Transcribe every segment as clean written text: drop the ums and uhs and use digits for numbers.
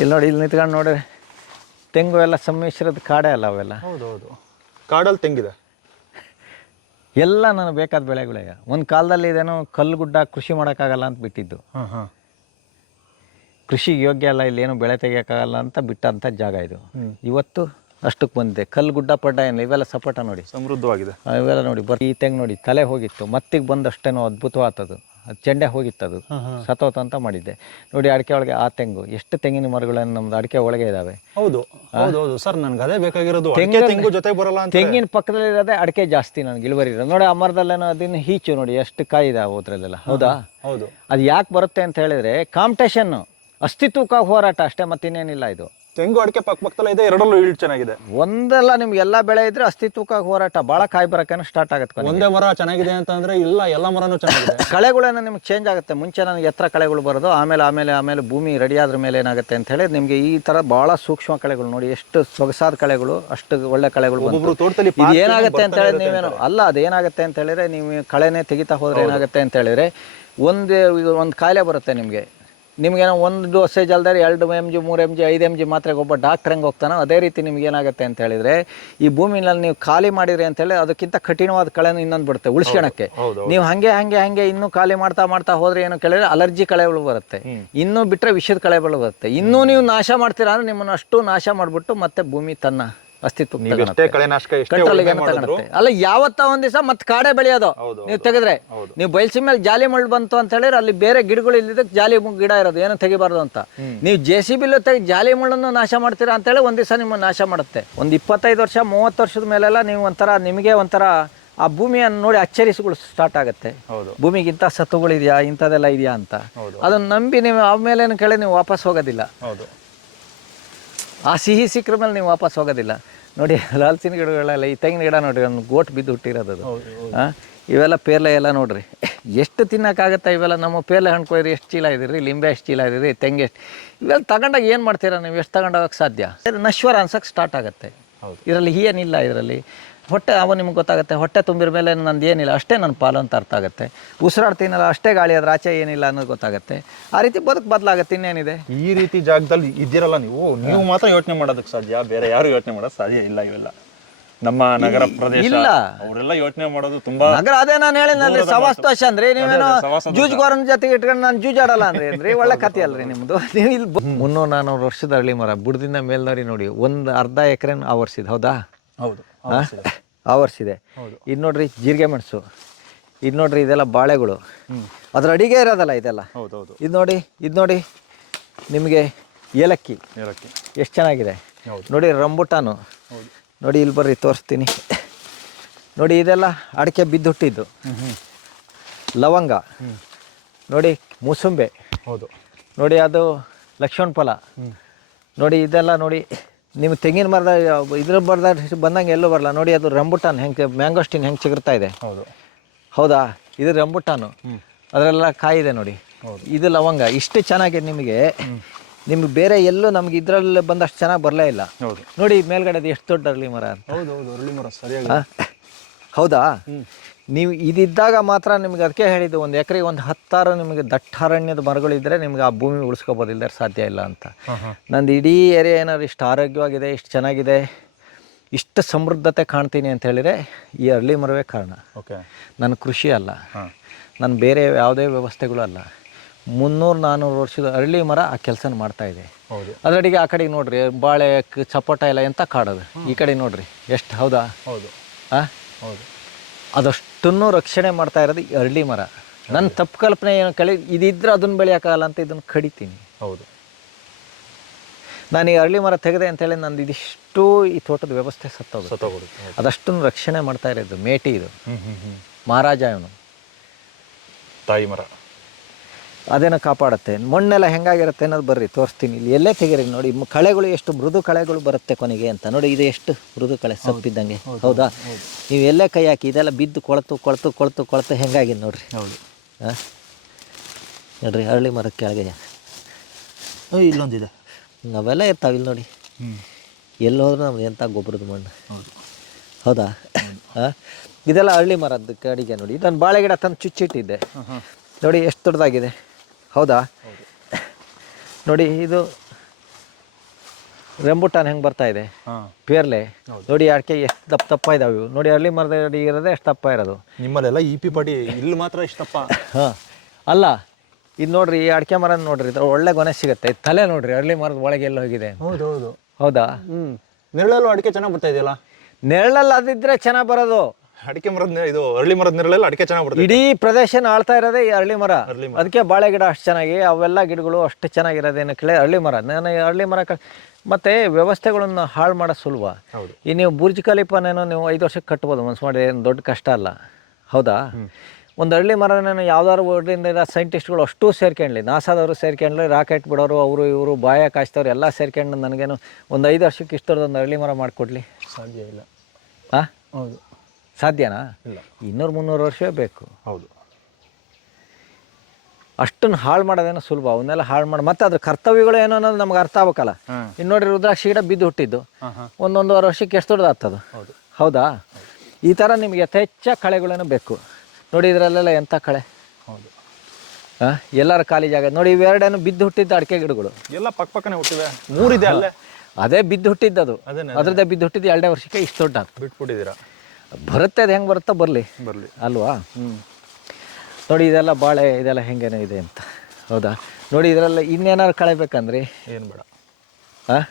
ಇಲ್ಲಿ ನೋಡಿ, ಇಲ್ಲಿ ನಿಂತ್ಕೊಂಡು ನೋಡ್ರಿ, ತೆಂಗು ಎಲ್ಲ ಸಮ್ಮಿಶ್ರದ ಕಾಡೇ ಅಲ್ಲ ಅವೆಲ್ಲ. ಹೌದೌದು, ಕಾಡಲ್ಲಿ ತೆಂಗಿದೆ ಎಲ್ಲ ನನಗೆ ಬೇಕಾದ ಬೆಳೆಗಳೇ. ಒಂದು ಕಾಲದಲ್ಲಿ ಇದೇನೋ ಕಲ್ಲುಗುಡ್ಡ, ಕೃಷಿ ಮಾಡೋಕ್ಕಾಗಲ್ಲ ಅಂತ ಬಿಟ್ಟಿದ್ದು. ಕೃಷಿಗೆ ಯೋಗ್ಯ ಅಲ್ಲ, ಇಲ್ಲೇನು ಬೆಳೆ ತೆಗಿಯೋಕ್ಕಾಗಲ್ಲ ಅಂತ ಬಿಟ್ಟಂಥ ಜಾಗ ಇದು. ಇವತ್ತು ಅಷ್ಟಕ್ಕೆ ಬಂದಿದೆ. ಕಲ್ಲುಗುಡ್ಡ ಪಡ್ಡ ಏನಿಲ್ಲ, ಇವೆಲ್ಲ ಸಪೋಟ ನೋಡಿ ಸಮೃದ್ಧವಾಗಿದೆ. ಇವೆಲ್ಲ ನೋಡಿ, ಈ ತೆಂಗು ನೋಡಿ ತಲೆ ಹೋಗಿತ್ತು, ಮತ್ತಿಗೆ ಬಂದಷ್ಟೇನೋ ಅದ್ಭುತವಾದದ್ದು. ಅದು ಚೆಂಡೆ ಹೋಗಿತ್ತದು, ಸತೋತ ಅಂತ ಮಾಡಿದ್ದೆ ನೋಡಿ. ಅಡಿಕೆ ಒಳಗೆ ಆ ತೆಂಗು, ಎಷ್ಟು ತೆಂಗಿನ ಮರಗಳನ್ನು ನಮ್ದು ಅಡಿಕೆ ಒಳಗೆ ಇದಾವೆ. ಹೌದು ಹೌದು ಸರ್, ನನ್ಗೆ ಅದೇ ಬೇಕಾಗಿರೋದು. ತೆಂಗು ಜೊತೆ ಬರಲ್ಲ ಅಂತ. ತೆಂಗಿನ ಪಕ್ಕದಲ್ಲಿ ಇರೋದೇ ಅಡಿಕೆ ಜಾಸ್ತಿ ನನಗೆ ಇಳುವರಿ ಇರೋದು ನೋಡಿ. ಆ ಮರದಲ್ಲೇನೋ ಅದನ್ನು ಹೀಚು ನೋಡಿ, ಎಷ್ಟು ಕಾಯಿ ಇದಾವೆ ಅದ್ರಲ್ಲೆಲ್ಲ. ಹೌದಾ? ಹೌದು. ಅದು ಯಾಕೆ ಬರುತ್ತೆ ಅಂತ ಹೇಳಿದ್ರೆ ಕಾಂಪಿಟೇಷನ್ನು, ಅಸ್ತಿತ್ವಕ್ಕೆ ಹೋರಾಟ ಅಷ್ಟೇ, ಮತ್ತಿನ್ನೇನಿಲ್ಲ. ಇದು ತೆಂಗು ಅಡಿಕೆ ಪಕ್ಕದಲ್ಲೇ ಇದೆ, ಎರಡಲ್ಲೂ ಈಲ್ಡ್ ಚೆನ್ನಾಗಿದೆ. ಒಂದಲ್ಲ, ನಿಮ್ಗೆ ಎಲ್ಲ ಬೆಳೆ ಇದ್ರೆ ಅಸ್ತಿತ್ವಕ್ಕೆ ಹೋರಾಟ. ಭಾಳ ಕಾಯಿ ಬರೋಕೆ ಸ್ಟಾರ್ಟ್ ಆಗುತ್ತೆ. ಒಂದೇ ಮರ ಚೆನ್ನಾಗಿದೆ ಅಂತ ಅಂದ್ರೆ ಇಲ್ಲ, ಎಲ್ಲ ಮರನೂ ಚೆನ್ನಾಗಿದೆ. ಕಳೆಗಳೇನೋ ನಿಮ್ಗೆ ಚೇಂಜ್ ಆಗುತ್ತೆ. ಮುಂಚೆ ನನಗೆ ಎತ್ತರ ಕಳೆಗಳು ಬರೋದು, ಆಮೇಲೆ ಭೂಮಿ ರೆಡಿ ಆದ್ರ ಮೇಲೆ ಏನಾಗುತ್ತೆ ಅಂತ ಹೇಳಿ ನಿಮಗೆ ಈ ಥರ ಭಾಳ ಸೂಕ್ಷ್ಮ ಕಳೆಗಳು ನೋಡಿ, ಎಷ್ಟು ಸೊಗಸಾದ ಕಳೆಗಳು, ಅಷ್ಟು ಒಳ್ಳೆ ಕಳೆಗಳು. ಇದು ಏನಾಗುತ್ತೆ ಅಂತ ಹೇಳಿ ನೀವೇನು ಅಲ್ಲ, ಅದೇನಾಗುತ್ತೆ ಅಂತ ಹೇಳಿದ್ರೆ ನೀವು ಕಳೆನೇ ತೆಗಿತಾ ಹೋದ್ರೆ ಏನಾಗುತ್ತೆ ಅಂತ ಹೇಳಿದ್ರೆ ಒಂದು ಕಾಯಿಲೆ ಬರುತ್ತೆ ನಿಮಗೆ. ನಿಮಗೇನೋ ಒಂದು ಡೋಸೇಜ್ ಅಲ್ದರೆ 2 mg 3 mg 5 mg ಮಾತ್ರೆಗೆ ಒಬ್ಬ ಡಾಕ್ಟ್ರ್ ಹೆಂಗೆ ಹೋಗ್ತಾನೋ ಅದೇ ರೀತಿ ನಿಮ್ಗೆ ಏನಾಗುತ್ತೆ ಅಂತ ಹೇಳಿದ್ರೆ, ಈ ಭೂಮಿನಲ್ಲಿ ನೀವು ಖಾಲಿ ಮಾಡಿದ್ರಿ ಅಂತ ಹೇಳಿ ಅದಕ್ಕಿಂತ ಕಠಿಣವಾದ ಕಳೆನೂ ಇನ್ನೊಂದು ಬರುತ್ತೆ ಉಳಿಸ್ಕೊಳಕ್ಕೆ. ನೀವು ಹಂಗೆ ಇನ್ನೂ ಖಾಲಿ ಮಾಡ್ತಾ ಹೋದ್ರೆ ಏನು ಕೇಳಿದ್ರೆ ಅಲರ್ಜಿ ಕಳೆಗಳು ಬರುತ್ತೆ, ಇನ್ನೂ ಬಿಟ್ಟರೆ ವಿಷದ ಕಳೆಗಳು ಬರುತ್ತೆ. ಇನ್ನೂ ನೀವು ನಾಶ ಮಾಡ್ತೀರಾ ಅಂದ್ರೆ ನಿಮ್ಮನ್ನು ಅಷ್ಟು ನಾಶ ಮಾಡಿಬಿಟ್ಟು ಮತ್ತೆ ಭೂಮಿ ತನ್ನ ಅಸ್ತಿತ್ವ ಅಲ್ಲ. ಯಾವತ್ತ ಒಂದ್ ದಿವಸ ಮತ್ತೆ ಕಾಡೆ ಬೆಳೆಯೋದು ನೀವು ತೆಗೆದ್ರೆ, ನೀವು ಬಯಲ್ಸಿ ಮೇಲೆ ಜಾಲಿ ಮಳ್ಳು ಬಂತು ಅಂತ ಹೇಳಿದ್ರೆ ಅಲ್ಲಿ ಬೇರೆ ಗಿಡಗಳು ಇಲ್ಲಿದ್ದಕ್ಕೆ ಜಾಲಿ ಗಿಡ ಇರೋದು, ಏನು ತೆಗಿಬಾರ್ದು ಅಂತ. ನೀವು JCB ತೆಗೆದು ಜಾಲಿ ಮಳ್ಳನ್ನು ನಾಶ ಮಾಡ್ತೀರಾ ಅಂತ ಹೇಳಿ ಒಂದ್ ದಿವಸ ನಿಮ್ಮ ನಾಶ ಮಾಡುತ್ತೆ. ಒಂದು 25 ವರ್ಷ 30 ವರ್ಷದ ಮೇಲೆಲ್ಲ ನೀವು ನಿಮಗೆ ಒಂಥರ ಆ ಭೂಮಿಯನ್ನು ನೋಡಿ ಅಚ್ಚರಿಸುಗಳು ಸ್ಟಾರ್ಟ್ ಆಗುತ್ತೆ. ಭೂಮಿಗಿಂತ ಸತ್ತುಗಳಿದೆಯಾ, ಇಂಥದ್ದೆಲ್ಲ ಇದೆಯಾ ಅಂತ. ಅದನ್ನ ನಂಬಿ ನೀವು ಆಮೇಲೆ ಕೇಳಿ ನೀವು ವಾಪಸ್ ಹೋಗೋದಿಲ್ಲ. ಆ ಸಿಹಿ ಸಿಕ್ಕರ ಮೇಲೆ ನೀವು ವಾಪಸ್ ಹೋಗೋದಿಲ್ಲ. ನೋಡಿ ಹಲಸಿನ ಗಿಡಗಳೆಲ್ಲ, ಈ ತೆಂಗಿನ ಗಿಡ ನೋಡ್ರಿ, ಒಂದು ಗೋಟ್ ಬಿದ್ದು ಹುಟ್ಟಿರೋದು. ಇವೆಲ್ಲ ಪೇರ್ಲೆ ಎಲ್ಲ ನೋಡ್ರಿ, ಎಷ್ಟು ತಿನ್ನೋಕ್ಕಾಗತ್ತೆ ಇವೆಲ್ಲ. ನಮ್ಮ ಪೇರ್ಲೆ ಹಣ್ಣು ಕೊಯ್ರಿ ಎಷ್ಟು ಚೀಲ ಇದಿರಿ, ಲಿಂಬೆ ಎಷ್ಟು ಚೀಲ ಇದಿರಿ, ತೆಂಗೆ ಎಷ್ಟು, ಇವೆಲ್ಲ ತಗೊಂಡಾಗ ಏನು ಮಾಡ್ತೀರಾ ನೀವು? ಎಷ್ಟು ತಗೊಂಡೋಗಕ್ಕೆ ಸಾಧ್ಯ? ನಶ್ವರ ಅನ್ಸಕ್ಕೆ ಸ್ಟಾರ್ಟ್ ಆಗುತ್ತೆ. ಇದರಲ್ಲಿ ಏನಿಲ್ಲ. ಇದರಲ್ಲಿ ಹೊಟ್ಟೆ ನಿಮ್ಗೆ ಗೊತ್ತಾಗುತ್ತೆ, ಹೊಟ್ಟೆ ತುಂಬಿರ ಮೇಲೆ ನಂದು ಏನಿಲ್ಲ ಅಷ್ಟೇ ನನ್ನ ಪಾಲು ಅಂತ ಅರ್ಥ ಆಗುತ್ತೆ. ಉಸಿರಾಡ್ತೀನಲ್ಲ ಅಷ್ಟೇ ಗಾಳಿ, ಅದ್ರ ಆಚೆ ಏನಿಲ್ಲ ಅನ್ನೋದು ಗೊತ್ತಾಗುತ್ತೆ. ಆ ರೀತಿ ಬದಲಾಗುತ್ತೆ, ಇನ್ನೇನಿದೆ. ಈ ರೀತಿ ಜಾಗದಲ್ಲಿ ಇದ್ದೀರಲ್ಲ ನೀವು ಮಾತ್ರ ಯೋಚನೆ ಮಾಡೋದಕ್ಕೆ ಸಾಧ್ಯ, ಬೇರೆ ಯಾರು ಯೋಚನೆ ಮಾಡೋದು ಸಾಧ್ಯ ಇಲ್ಲ. ಇವೆಲ್ಲ ನಮ್ಮ ನಗರ ಪ್ರದೇಶ ಇಲ್ಲ, ಅವರೆಲ್ಲ ಯೋಚನೆ ಮಾಡೋದು ತುಂಬಾ ನಗರ. ಅದೇ ನಾನು ಹೇಳಿದ್ನಲ್ಲಿ ಸವಾಸ್ತೋಷ ಅಂದ್ರೆ ನೀವೇನೋ ಜೂಜ್ಗೋರನ ಜೊತೆಗೆ ಇಟ್ಕೊಂಡು ನಾನು ಜೂಜಾಡಲ್ಲ ಅಂದ್ರೆ ಒಳ್ಳೆ ಕಥೆ ಅಲ್ರಿ ನಿಮ್ದು. ನೀವು ಇಲ್ಲಿ 300-400 ವರ್ಷದ ಅರಳಿ ಮರ ಬುಡದಿಂದ ಮೇಲ್ನೋರಿ ನೋಡಿ, ಒಂದು ಅರ್ಧ ಎಕರೆ ಆವರಿಸಿದೆ. ಹೌದಾ? ಹೌದು, ಆವರಿಸಿದೆ. ಇದು ನೋಡ್ರಿ ಜೀರಿಗೆ ಮೆಣಸು, ಇದು ನೋಡ್ರಿ ಇದೆಲ್ಲ ಬಾಳೆಗಳು, ಅದ್ರ ಅಡಿಗೆ ಇರೋದಲ್ಲ ಇದೆಲ್ಲ. ಇದು ನೋಡಿ ನಿಮಗೆ ಏಲಕ್ಕಿ ಎಷ್ಟು ಚೆನ್ನಾಗಿದೆ ನೋಡಿ. ರಂಬುಟಾನು ನೋಡಿ, ಇಲ್ಲಿ ಬರ್ರಿ ತೋರಿಸ್ತೀನಿ ನೋಡಿ. ಇದೆಲ್ಲ ಅಡಿಕೆ ಬಿದ್ದು ಹುಟ್ಟಿದ್ದು. ಲವಂಗ ನೋಡಿ, ಮೂಸುಂಬೆ ನೋಡಿ, ಅದು ಲಕ್ಷ್ಮಣ ಫಲ ನೋಡಿ. ಇದೆಲ್ಲ ನೋಡಿ, ನಿಮ್ಗೆ ತೆಂಗಿನ ಮರದ ಇದ್ರ ಬಂದಂಗೆ ಎಲ್ಲೂ ಬರಲ್ಲ ನೋಡಿ. ಅದು ರಂಬುಟಾನ್ ಹೆಂಗೆ, ಮ್ಯಾಂಗೋಸ್ಟಿನ್ ಹೆಂಗೆ ಚಿಗುರ್ತಾ ಇದೆ. ಹೌದಾ? ಇದು ರಂಬುಟಾನು, ಅದರೆಲ್ಲ ಕಾಯಿದೆ ನೋಡಿ. ಇದು ಲವಂಗ. ಇಷ್ಟು ಚೆನ್ನಾಗಿ ನಿಮ್ಗೆ ಬೇರೆ ಎಲ್ಲೂ ನಮ್ಗೆ ಇದರಲ್ಲಿ ಬಂದಷ್ಟು ಚೆನ್ನಾಗಿ ಬರಲೇ ಇಲ್ಲ ನೋಡಿ. ಮೇಲ್ಗಡೆ ಅದು ಎಷ್ಟು ದೊಡ್ಡ ಅರಳಿ ಮರ ಅಂತ. ಅರಳಿ ಮರ ಸರಿಯಾಗಿ. ಹೌದಾ? ನೀವು ಇದಿದ್ದಾಗ ಮಾತ್ರ ನಿಮ್ಗೆ ಅದಕ್ಕೆ ಹೇಳಿದ್ದು, ಒಂದು ಎಕರೆಗೆ ಒಂದು 10 ನಿಮಗೆ ದಟ್ಟಾರಣ್ಯದ ಮರಗಳಿದ್ದರೆ ನಿಮ್ಗೆ ಆ ಭೂಮಿ ಉಳಿಸ್ಕೋಬೋದು, ಇಲ್ಲದೆ ಸಾಧ್ಯ ಇಲ್ಲ ಅಂತ. ನಂದು ಇಡೀ ಏರಿಯಾ ಏನಾದ್ರು ಇಷ್ಟು ಆರೋಗ್ಯವಾಗಿದೆ, ಇಷ್ಟು ಚೆನ್ನಾಗಿದೆ, ಇಷ್ಟು ಸಮೃದ್ಧತೆ ಕಾಣ್ತೀನಿ ಅಂತ ಹೇಳಿದರೆ ಈ ಅರಳಿ ಮರವೇ ಕಾರಣ. ನನ್ನ ಕೃಷಿ ಅಲ್ಲ, ನನ್ನ ಬೇರೆ ಯಾವುದೇ ವ್ಯವಸ್ಥೆಗಳು ಅಲ್ಲ. 300-400 ವರ್ಷದ ಅರಳಿ ಮರ ಆ ಕೆಲಸನ ಮಾಡ್ತಾಯಿದೆ. ಅದರಡಿಗೆ ಆ ಕಡೆಗೆ ನೋಡ್ರಿ, ಬಾಳೆ ಸಪೋಟ ಎಲ್ಲ ಎಂಥ ಕಾಡೋದು. ಈ ಕಡೆ ನೋಡ್ರಿ ಎಷ್ಟು. ಹೌದಾ? ಅದಷ್ಟನ್ನು ರಕ್ಷಣೆ ಮಾಡ್ತಾ ಇರೋದು ಈ ಅರಳಿ ಮರ. ನನ್ನ ತಪ್ಪು ಕಲ್ಪನೆ ಏನು ಇದಿದ್ರೆ ಅದನ್ನು ಬೆಳೆಯೋಕ್ಕಾಗಲ್ಲ ಅಂತ ಇದನ್ನು ಕಡಿತೀನಿ. ನಾನು ಈ ಅರಳಿ ಮರ ತೆಗೆದೆ ಅಂತೇಳಿ ನಂದು ಇದಿಷ್ಟು ಈ ತೋಟದ ವ್ಯವಸ್ಥೆ ಸತ್ತೋಗುತ್ತೆ. ಅದಷ್ಟನ್ನು ರಕ್ಷಣೆ ಮಾಡ್ತಾ ಇರೋದು ಮೇಟಿ. ಇದು ಮಹಾರಾಜ, ಇವನು ತಾಯಿ ಮರ. ಅದೇನೋ ಕಾಪಾಡುತ್ತೆ. ಮಣ್ಣೆಲ್ಲ ಹೆಂಗಾಗಿರುತ್ತೆ ಅನ್ನೋದು ಬರ್ರಿ ತೋರಿಸ್ತೀನಿ. ಇಲ್ಲಿ ಎಲ್ಲೇ ತೆಗೀರಿ ನೋಡಿ, ಕಳೆಗಳು ಎಷ್ಟು ಮೃದು ಕಳೆಗಳು ಬರುತ್ತೆ ಕೊನೆಗೆ ಅಂತ ನೋಡಿ. ಇದು ಎಷ್ಟು ಮೃದು ಕಳೆ ಸೊಪ್ಪಿದ್ದಂಗೆ. ಹೌದಾ? ನೀವು ಎಲ್ಲೇ ಕೈ ಹಾಕಿ ಇದೆಲ್ಲ ಬಿದ್ದು ಕೊಳತು ಹೆಂಗಾಗಿದೆ ನೋಡ್ರಿ. ನೋಡ್ರಿ ಅರಳಿ ಮರ ಕೆಳಗೆ ಇಲ್ಲೊಂದಿದೆ. ಅವೆಲ್ಲ ಇರ್ತಾವೆ ಇಲ್ಲಿ ನೋಡಿ. ಎಲ್ಲಿ ಹೋದ್ರೂ ನಮ್ದು ಎಂಥ ಗೊಬ್ಬರದ ಮಣ್ಣು. ಹೌದಾ? ಇದೆಲ್ಲ ಅರಳಿ ಮರದ್ದು ಕಡೆಗೆ ನೋಡಿ. ಇದನ್ನು ಬಾಳೆ ಗಿಡ ತಂದು ಚುಚ್ಚಿಟ್ಟಿದ್ದೆ ನೋಡಿ, ಎಷ್ಟು ದೊಡ್ಡದಾಗಿದೆ. ಹೌದಾ? ನೋಡಿ, ಇದು ರೆಂಬುಟಾನ್ ಹೆಂಗೆ ಬರ್ತಾ ಇದೆ, ಹಾಂ ಪೇರ್ಲೆ ನೋಡಿ, ಅಡಿಕೆ ಎಷ್ಟು ದಪ್ಪ ಇದಾವೆ ಇವು ನೋಡಿ. ಅರಳಿ ಮರದ ಅಡಿ ಇರೋದೇ ಎಷ್ಟು ದಪ್ಪ ಇರೋದು. ನಿಮ್ಮಲ್ಲೆಲ್ಲ EP ಪಡಿ, ಇಲ್ಲಿ ಮಾತ್ರ ಇಷ್ಟಪ್ಪ. ಹಾಂ ಅಲ್ಲ, ಇದು ನೋಡ್ರಿ, ಈ ಅಡಿಕೆ ಮರ ನೋಡ್ರಿ, ಇದ್ರ ಒಳ್ಳೆ ಗೊನೆ ಸಿಗುತ್ತೆ. ತಲೆ ನೋಡ್ರಿ, ಅರಳಿ ಮರದ ಒಳಗೆ ಎಲ್ಲ ಹೋಗಿದೆ. ಹೌದು. ಹೌದಾ? ನೆರಳಲ್ಲೂ ಅಡಿಕೆ ಚೆನ್ನಾಗಿ ಬರ್ತಾ ಇದೆಯಲ್ಲ. ನೆರಳಲ್ಲಿ ಅದಿದ್ರೆ ಚೆನ್ನಾಗಿ ಬರೋದು. ಅಡಿಕೆ ಮರದ ಇದು ಅರಳಿ ಮರದ ನೆರಳಲ್ಲಿ ಅಡಿಕೆ ಚೆನ್ನಾಗಿ ಬರ್ತದೆ. ಇಡೀ ಪ್ರದೇಶನ ಆಳ್ತಾ ಇರೋದೇ ಈ ಅರಳಿ ಮರ. ಅದಕ್ಕೆ ಬಾಳೆ ಗಿಡ ಅಷ್ಟು ಚೆನ್ನಾಗಿ, ಅವೆಲ್ಲ ಗಿಡಗಳು ಅಷ್ಟು ಚೆನ್ನಾಗಿರೋದೇನು ಕೇಳಿ ಅರಳಿ ಮರ. ನಾನು ಅರಳಿ ಮರ ಮತ್ತೆ ವ್ಯವಸ್ಥೆಗಳನ್ನು ಹಾಳು ಮಾಡೋದು ಸುಲಭ. ಈ ನೀವು ಬುರ್ಜ್ ಖಲೀಫಾನೇನೋ ನೀವು 5 ವರ್ಷಕ್ಕೆ ಕಟ್ಬೋದು, ಮನ್ಸು ಮಾಡಿ, ಏನು ದೊಡ್ಡ ಕಷ್ಟ ಅಲ್ಲ. ಹೌದಾ? ಒಂದು ಹಳ್ಳಿ ಮರನೇನು ಯಾವ್ದಾದ್ರು ವರ್ಲ್ಡಿಂದ ಸೈಂಟಿಸ್ಟ್ಗಳು ಅಷ್ಟೂ ಸೇರ್ಕೊಂಡ್ಲಿ, ನಾಸಾದವರು ಸೇರ್ಕೊಂಡ್ಲಿ, ರಾಕೆಟ್ ಬಿಡೋರು, ಅವರು ಇವರು ಬಾಯ ಕಾಯ್ತವ್ರು ಎಲ್ಲ ಸೇರ್ಕೊಂಡು ನನಗೇನು ಒಂದು 5 ವರ್ಷಕ್ಕೆ ಇಷ್ಟು ದೊಡ್ಡದೊಂದು ಹಳ್ಳಿ ಮರ ಮಾಡಿಕೊಡ್ಲಿ? ಸಾಧ್ಯ ಇಲ್ಲ. ಹಾಂ, ಹೌದು. ಸಾಧ್ಯನಾ? ಇಲ್ಲ. 200-300 ವರ್ಷವೇ ಬೇಕು. ಹೌದು. ಅಷ್ಟನ್ನು ಹಾಳು ಮಾಡೋದೇನೋ ಸುಲಭ. ಅವನ್ನೆಲ್ಲ ಹಾಳು ಮಾಡಿ ಮತ್ತೆ ಅದ್ರ ಕರ್ತವ್ಯಗಳು ಏನೋ ಅನ್ನೋದು ನಮ್ಗೆ ಅರ್ಥ ಆಗ್ಬೇಕಲ್ಲ. ಇನ್ನು ನೋಡ್ರಿ, ರುದ್ರಾಕ್ಷಿ ಗಿಡ ಬಿದ್ದು ಹುಟ್ಟಿದ್ದು 1-1.5 ವರ್ಷಕ್ಕೆ ಎಷ್ಟು ದೊಡ್ಡದಾಗ್ತದು. ಹೌದಾ? ಈ ಥರ ನಿಮ್ಗೆ ಯಥೇಚ್ಛ ಕಳೆಗಳೇನೋ ಬೇಕು ನೋಡಿ. ಇದರಲ್ಲೆಲ್ಲ ಎಂಥ ಕಳೆ. ಹೌದು. ಹಾಂ, ಎಲ್ಲರ ಖಾಲಿ ಜಾಗ ನೋಡಿ. ಇವೆರಡೇನು ಬಿದ್ದು ಹುಟ್ಟಿದ್ದು ಅಡಿಕೆ ಗಿಡಗಳು ಎಲ್ಲ ಪಕ್ಕನೇ ಹುಟ್ಟಿವೆ. 3 ಇದೆ ಅಲ್ಲೇ. ಅದೇ ಬಿದ್ದು ಹುಟ್ಟಿದ್ದದು, ಅದ್ರದ್ದೇ ಬಿದ್ದು ಹುಟ್ಟಿದ್ದು 2 ವರ್ಷಕ್ಕೆ ಇಷ್ಟು ದೊಡ್ಡ ಬಿಟ್ಬಿಟ್ಟಿದ್ದೀರಾ. ಬರುತ್ತೆ, ಅದು ಹೆಂಗೆ ಬರುತ್ತೋ ಬರಲಿ ಅಲ್ವಾ? ನೋಡಿ, ಇದೆಲ್ಲ ಬಾಳೆ, ಇದೆಲ್ಲ ಹೆಂಗೇನೋ ಇದೆ ಅಂತ. ಹೌದಾ? ನೋಡಿ, ಇದರೆಲ್ಲ ಇನ್ನೇನಾದ್ರು ಕಳೆಬೇಕಂದ್ರಿ ಏನು ಬೇಡ. ಹಾಂ,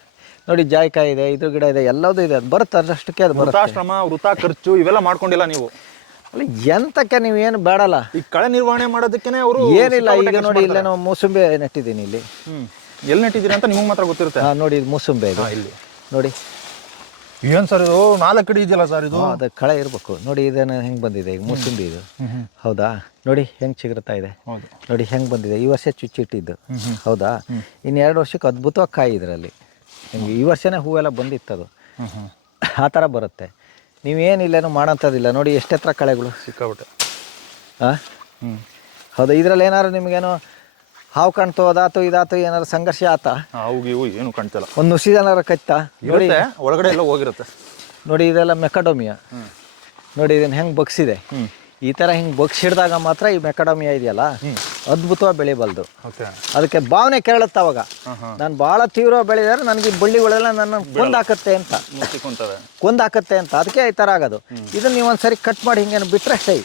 ನೋಡಿ, ಜಾಯಿಕಾಯಿ ಇದೆ, ಇದ್ರ ಗಿಡ ಇದೆ, ಎಲ್ಲದೂ ಇದೆ. ಅದು ಬರುತ್ತೆ, ಅದಷ್ಟಕ್ಕೆ ಅದು ಬರುತ್ತೆ. ವೃತಾಶ್ರಮ, ವೃತಾ ಖರ್ಚು ಇವೆಲ್ಲ ಮಾಡ್ಕೊಂಡಿಲ್ಲ ನೀವು. ಅಲ್ಲ, ಎಂತಕ್ಕೆ ನೀವೇನು ಬೇಡಲ್ಲ. ಈ ಕಳೆ ನಿರ್ವಹಣೆ ಮಾಡೋದಕ್ಕೇನೆ ಅವರು ಏನಿಲ್ಲ. ಈಗ ನೋಡಿ, ಇಲ್ಲೇನೋ ಮೂಸುಂಬೆ ನೆಟ್ಟಿದ್ದೀನಿ ಇಲ್ಲಿ. ಎಲ್ಲಿ ನೆಟ್ಟಿದ್ದೀರಾ ಅಂತ ನಿಮಗೆ ಮಾತ್ರ ಗೊತ್ತಿರುತ್ತೆ. ಹಾಂ, ನೋಡಿ, ಇದು ಮೂಸುಂಬೆ ಇದು. ಇಲ್ಲಿ ನೋಡಿ. ಏನು ಸರ್ ಇದು 4 ಕಡೆ ಇದೆಯಲ್ಲ ಸರ್ ಇದು? ಅದು ಕಳೆ ಇರಬೇಕು ನೋಡಿ. ಇದೇನು ಹೆಂಗೆ ಬಂದಿದೆ ಈಗ ಮೂಸುಂಬಿ ಇದು. ಹೌದಾ? ನೋಡಿ ಹೆಂಗೆ ಚಿಗುರ್ತಾ ಇದೆ. ನೋಡಿ ಹೆಂಗೆ ಬಂದಿದೆ. ಈ ವರ್ಷ ಚುಚ್ಚಿಟ್ಟಿದ್ದು. ಹೌದಾ? ಇನ್ನು 2 ವರ್ಷಕ್ಕೆ ಅದ್ಭುತವಾಗಿ ಕಾಯಿ ಇದರಲ್ಲಿ. ನಿಮಗೆ ಈ ವರ್ಷನೇ ಹೂವೆಲ್ಲ ಬಂದಿತ್ತದು. ಆ ಥರ ಬರುತ್ತೆ. ನೀವೇನಿಲ್ಲೇನೋ ಮಾಡೋಂಥದ್ದಿಲ್ಲ. ನೋಡಿ ಎಷ್ಟು ಎತ್ತರ ಕಳೆಗಳು ಸಿಕ್ಕಾಬಿಟ್ಟೆ. ಹಾಂ, ಹೌದಾ? ಇದರಲ್ಲಿ ಏನಾದ್ರು ನಿಮಗೇನೋ ಹಾವು ಕಾಣ್ತೋ, ಅದಾತು ಇದಾತು, ಏನಾರು ಸಂಘರ್ಷ ಆತ? ಹಾವು ಏನು ಕಾಣ್ತಿಲ್ಲ. ಒಂದು ನುಸಿದನಾರ ಕಚ್ತಾ ನೋಡಿ, ಒಳಗಡೆ ಎಲ್ಲ ಹೋಗಿರುತ್ತೆ ನೋಡಿ. ಇದೆಲ್ಲ ಮೆಕಡೋಮಿಯಾ ನೋಡಿ. ಇದನ್ನು ಹೆಂಗೆ ಬಗ್ಸಿದೆ. ಈ ಥರ ಹಿಂಗೆ ಬಗ್ಸಿಡ್ದಾಗ ಮಾತ್ರ ಈ ಮೆಕಡೋಮಿಯಾ ಇದೆಯಲ್ಲ ಅದ್ಭುತವಾಗಿ ಬೆಳಿಬಲ್ದು. ಅದಕ್ಕೆ ಭಾವನೆ ಕೇಳುತ್ತೆ ಅವಾಗ. ನಾನು ಭಾಳ ತೀವ್ರವಾಗಿ ಬೆಳೆದರೆ ನನಗೆ ಈ ಬಳ್ಳಿಗಳೆಲ್ಲ ನನ್ನ ಕೊಂದಾಕತ್ತೆ ಅಂತ, ಕೊಂದಾಕತ್ತೆ ಅಂತ. ಅದಕ್ಕೆ ಈ ಥರ ಆಗೋದು. ಇದನ್ನು ನೀವು ಒಂದ್ಸರಿ ಕಟ್ ಮಾಡಿ ಹಿಂಗೇನು ಬಿಟ್ಟರೆ ಅಷ್ಟೇ.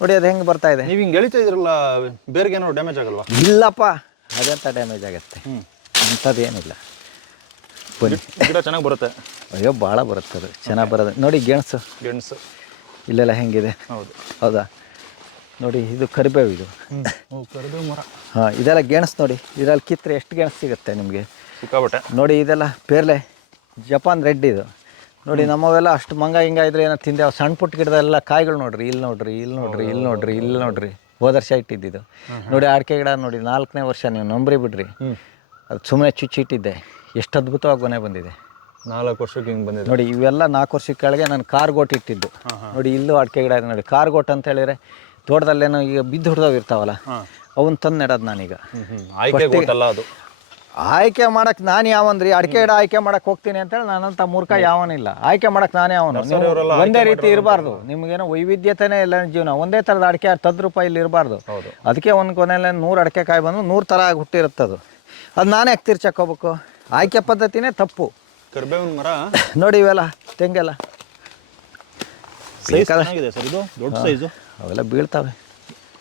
ನೋಡಿ ಅದು ಹೆಂಗೆ ಬರ್ತಾ ಇದೆ. ನೀವು ಹಿಂಗೆ ಎಳಿತಾ ಇದ್ರಲ್ಲ, ಬೇರೆ ಏನೋ ಡ್ಯಾಮೇಜ್ ಆಗಲ್ವಾ? ಇಲ್ಲಪ್ಪ, ಅದೆಂತ ಡ್ಯಾಮೇಜ್ ಆಗುತ್ತೆ. ಅಂಥದ್ದು ಏನಿಲ್ಲ. ಬನ್ನಿ, ಗಿಡ ಚೆನ್ನಾಗಿ ಬರುತ್ತೆ. ಅಯ್ಯೋ, ಭಾಳ ಬರುತ್ತೆ ಅದು, ಚೆನ್ನಾಗಿ ಬರೋದು. ನೋಡಿ ಗೆಣಸು, ಗೆಣಸು ಇಲ್ಲೆಲ್ಲ ಹೆಂಗಿದೆ. ಹೌದು. ಹೌದಾ? ನೋಡಿ, ಇದು ಕರಿಬೇವು, ಇದು ಕರಿಬೇವು ಮರ. ಹಾಂ, ಇದೆಲ್ಲ ಗೆಣಸು ನೋಡಿ. ಇದರಲ್ಲಿ ಕಿತ್ತರೆ ಎಷ್ಟು ಗೆಣಸು ಸಿಗುತ್ತೆ ನಿಮಗೆ. ಸಿಕ್ಕಾಬಟ್ಟೆ. ನೋಡಿ, ಇದೆಲ್ಲ ಪೇರ್ಲೆ, ಜಪಾನ್ ರೆಡ್ ಇದು. ನೋಡಿ, ನಮ್ಮವೆಲ್ಲ ಅಷ್ಟು ಮಂಗ ಹಿಂಗ ಇದ್ರೆ ಏನೋ ತಿಂದೆ. ಸಣ್ಣ ಪುಟ್ಟ ಗಿಡದೆಲ್ಲ ಕಾಯಿಗಳು ನೋಡ್ರಿ. ಇಲ್ಲಿ ನೋಡ್ರಿ, ಇಲ್ಲಿ ನೋಡ್ರಿ, ಇಲ್ಲಿ ನೋಡ್ರಿ, ಇಲ್ಲಿ ನೋಡ್ರಿ. ಹೋದ ವರ್ಷ ಇಟ್ಟಿದ್ದು ನೋಡಿ. ಅಡಿಕೆ ಗಿಡ ನೋಡಿ, 4ನೇ ವರ್ಷ. ನೀವು ನಂಬ್ರಿ ಬಿಡ್ರಿ, ಅದು ಸುಮ್ಮನೆ ಚುಚ್ಚಿಟ್ಟಿದ್ದೆ. ಎಷ್ಟು ಅದ್ಭುತವಾಗಿ ಕೊನೆ ಬಂದಿದೆ. 4 ವರ್ಷಕ್ಕೆ ಹಿಂಗೆ ಬಂದಿದೆ ನೋಡಿ. ಇವೆಲ್ಲ 4 ವರ್ಷದ ಕೆಳಗೆ ನಾನು ಕಾರ್ಗೋಟ್ ಇಟ್ಟಿದ್ದು ನೋಡಿ. ಇಲ್ಲೂ ಅಡಿಕೆ ಗಿಡ ಇದೆ ನೋಡಿ. ಕಾರ್ಗೋಟ್ ಅಂತ ಹೇಳಿದ್ರೆ ತೋಟದಲ್ಲೇನೋ ಈಗ ಬಿದ್ದು ಹುಡ್ದವ್ ಇರ್ತಾವಲ್ಲ, ಅವನ್ನ ತಂದು ನೆಡೋದು ನಾನೀಗ. ಆಯ್ಕೆ ಮಾಡಕ್ಕೆ ನಾನು ಯಾವನ್ರಿ? ಅಡಿಕೆ ಗಿಡ ಆಯ್ಕೆ ಮಾಡಕ್ಕೆ ಹೋಗ್ತೀನಿ ಅಂತೇಳಿ ನಾನಂತ ಮೂರ್ಖ ಯಾವನಿಲ್ಲ. ಆಯ್ಕೆ ಮಾಡಕ್ಕೆ ನಾನೇ ಯಾವನು. ಒಂದೇ ರೀತಿ ಇರಬಾರ್ದು. ನಿಮಗೇನೋ ವೈವಿಧ್ಯತೆನೇ ಇಲ್ಲ ಜೀವನ. ಒಂದೇ ಥರದ ಅಡಿಕೆ 10 ರೂಪಾಯಿ ಇಲ್ಲಿ ಇರಬಾರ್ದು. ಅದಕ್ಕೆ ಒಂದು ಕೊನೆಯಲ್ಲಿ 100 ಅಡಿಕೆ ಕಾಯಿ ಬಂದು 100 ಥರ ಆಗಿ ಹುಟ್ಟಿರುತ್ತದು. ಅದು ನಾನೇ ಯಾಕೆ ತಿರ್ಚಕ್ಕೋಬೇಕು? ಆಯ್ಕೆ ಪದ್ಧತಿನೇ ತಪ್ಪು. ಕರಿಬೇವಿನ ಮರ ನೋಡಿ, ಇವೆಲ್ಲ ತೆಂಗೆಲ್ಲ ದೊಡ್ಡ ಸೈಜು. ಅವೆಲ್ಲ ಬೀಳ್ತವೆ.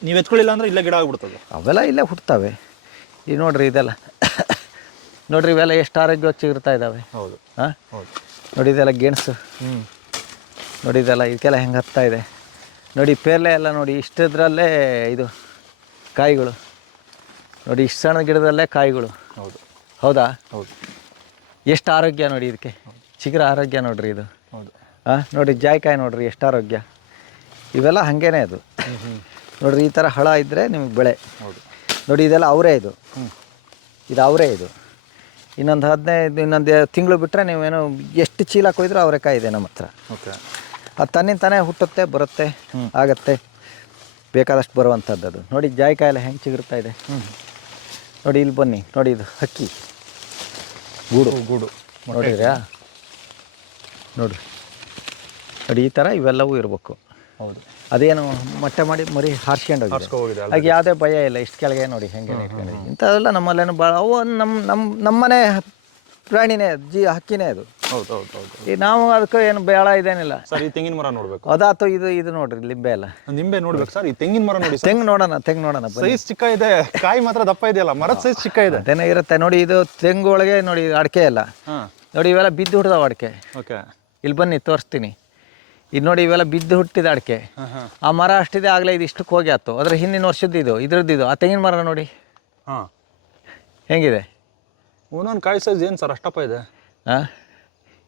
ನೀವು ಎತ್ಕೊಳ್ಳಿಲ್ಲ ಅಂದ್ರೆ ಇಲ್ಲೇ ಗಿಡ ಆಗ್ಬಿಡ್ತದೆ. ಅವೆಲ್ಲ ಇಲ್ಲೇ ಹುಟ್ಟುತ್ತವೆ. ಈಗ ನೋಡ್ರಿ, ಇದೆಲ್ಲ ನೋಡ್ರಿ, ಇವೆಲ್ಲ ಎಷ್ಟು ಆರೋಗ್ಯವಾಗಿ ಚಿಗುರ್ತಾ ಇದ್ದಾವೆ. ಹೌದು. ಹಾಂ, ನೋಡಿ, ಇದೆಲ್ಲ ಗೆಣಸು. ನೋಡಿ, ಇದೆಲ್ಲ ಇದಕ್ಕೆಲ್ಲ ಹೆಂಗೆ ಹತ್ತಾ ಇದೆ ನೋಡಿ. ಪೇರ್ಲೆ ಎಲ್ಲ ನೋಡಿ, ಇಷ್ಟದ್ರಲ್ಲೇ ಇದು ಕಾಯಿಗಳು ನೋಡಿ. ಇಷ್ಟು ಸಣ್ಣ ಗಿಡದಲ್ಲೇ ಕಾಯಿಗಳು. ಹೌದು. ಹೌದಾ? ಹೌದು. ಎಷ್ಟು ಆರೋಗ್ಯ ನೋಡಿ ಇದಕ್ಕೆ. ಚಿಗುರ ಆರೋಗ್ಯ ನೋಡ್ರಿ ಇದು. ಹೌದು. ಹಾಂ, ನೋಡಿ, ಜಾಯಿಕಾಯಿ ನೋಡ್ರಿ ಎಷ್ಟು ಆರೋಗ್ಯ. ಇವೆಲ್ಲ ಹಾಗೇನೆ ಅದು. ನೋಡ್ರಿ, ಈ ಥರ ಹಳ ಇದ್ದರೆ ನಿಮಗೆ ಬೆಳೆ. ಹೌದು. ನೋಡಿ, ಇದೆಲ್ಲ ಅವರೇ ಇದು. ಇದು ಅವರೇ ಇದು. ಇನ್ನೊಂದು ತಿಂಗಳು ಬಿಟ್ಟರೆ ನೀವೇನು ಎಷ್ಟು ಚೀಲ ಕೊಯ್ದರೂ ಅವರೆಕಾಯಿ ಇದೆ ನಮ್ಮ ಹತ್ರ. ಓಕೆ. ಅದು ತನ್ನಿಂದ ತಾನೇ ಹುಟ್ಟುತ್ತೆ, ಬರುತ್ತೆ, ಆಗತ್ತೆ, ಬೇಕಾದಷ್ಟು ಬರುವಂಥದ್ದು ಅದು. ನೋಡಿ, ಜಾಯಿಕಾಯಿ ಎಲ್ಲ ಹೆಂಗೆ ಚಿಗುರ್ತಾ ಇದೆ ನೋಡಿ. ಇಲ್ಲಿ ಬನ್ನಿ ನೋಡಿ, ಇದು ಹಕ್ಕಿ ಗೂಡು ನೋಡಿದ್ರಾ? ನೋಡಿರಿ ನೋಡಿ, ಈ ಥರ ಇವೆಲ್ಲವೂ ಇರಬೇಕು. ಹೌದು. ಅದೇನು ಮೊಟ್ಟೆ ಮಾಡಿ ಮರಿ ಹಾರ್ಸ್ಕೊಂಡು ಹೋಗಿದೆ. ಹಾಗೆ ಯಾವುದೇ ಭಯ ಇಲ್ಲ. ಇಷ್ಟು ಕೆಳಗೆ ನೋಡಿ ಹೆಂಗೆ ಇಟ್ಕೊಂಡಿದೆ. ಇಂಥವೆಲ್ಲ ನಮ್ಮಲ್ಲೇನು ಭಾಳ ಅವು ನಮ್ಮನೆ ಪ್ರಾಣಿನೇ, ಹಕ್ಕಿನೇ ಅದು. ಹೌದು ಹೌದು ಹೌದು. ಈ ನಾವು ಅದಕ್ಕೆ ಏನು ಬೇಡ ಇದೇನಿಲ್ಲ. ಸರ್ ಈ ತೆಂಗಿನ ಮರ ನೋಡ್ಬೇಕು. ಅದಾತು ಇದು ನೋಡ್ರಿ ಲಿಂಬೆ ಎಲ್ಲ. ನಿಂಬೆ ನೋಡ್ಬೇಕು ಸರ್. ಈ ತೆಂಗಿನ ಮರ ನೋಡಿ. ತೆಂಗು ನೋಡೋಣ. ಸೈಜ್ ಚಿಕ್ಕ ಇದೆ, ಕಾಯಿ ಮಾತ್ರ ದಪ್ಪ ಇದೆಯಲ್ಲ, ಮರದ ಸೈಜ್ ಚಿಕ್ಕ ಇದೆ. ಅದೇನೋ ಇರುತ್ತೆ ನೋಡಿ. ಇದು ತೆಂಗು ಒಳಗೆ ನೋಡಿ ಅಡಿಕೆ ಎಲ್ಲ ನೋಡಿ, ಇವೆಲ್ಲ ಬಿದ್ದು ಹುಟ್ಟಿದಾವ ಅಡಿಕೆ. ಓಕೆ, ಇಲ್ಲಿ ಬನ್ನಿ ತೋರಿಸ್ತೀನಿ. ಇದು ನೋಡಿ, ಇವೆಲ್ಲ ಬಿದ್ದು ಹುಟ್ಟಿದ ಅಡಿಕೆ. ಆ ಮರ ಅಷ್ಟಿದೆ, ಆಗಲೇ ಇದು ಇಷ್ಟಕ್ಕೆ ಹೋಗಿ ಆಯ್ತು. ಅದ್ರ ಹಿಂದಿನ ವರ್ಷದ್ದು ಇದ್ರದ್ದು. ಆ ತೆಂಗಿನ ಮರ ನೋಡಿ ಹೆಂಗಿದೆ. ಒಂದೊಂದು ಕಾಯಿ ಸೈಜ್ ಏನು ಸರ್ ಅಷ್ಟಪ್ಪ ಇದೆ? ಹಾಂ,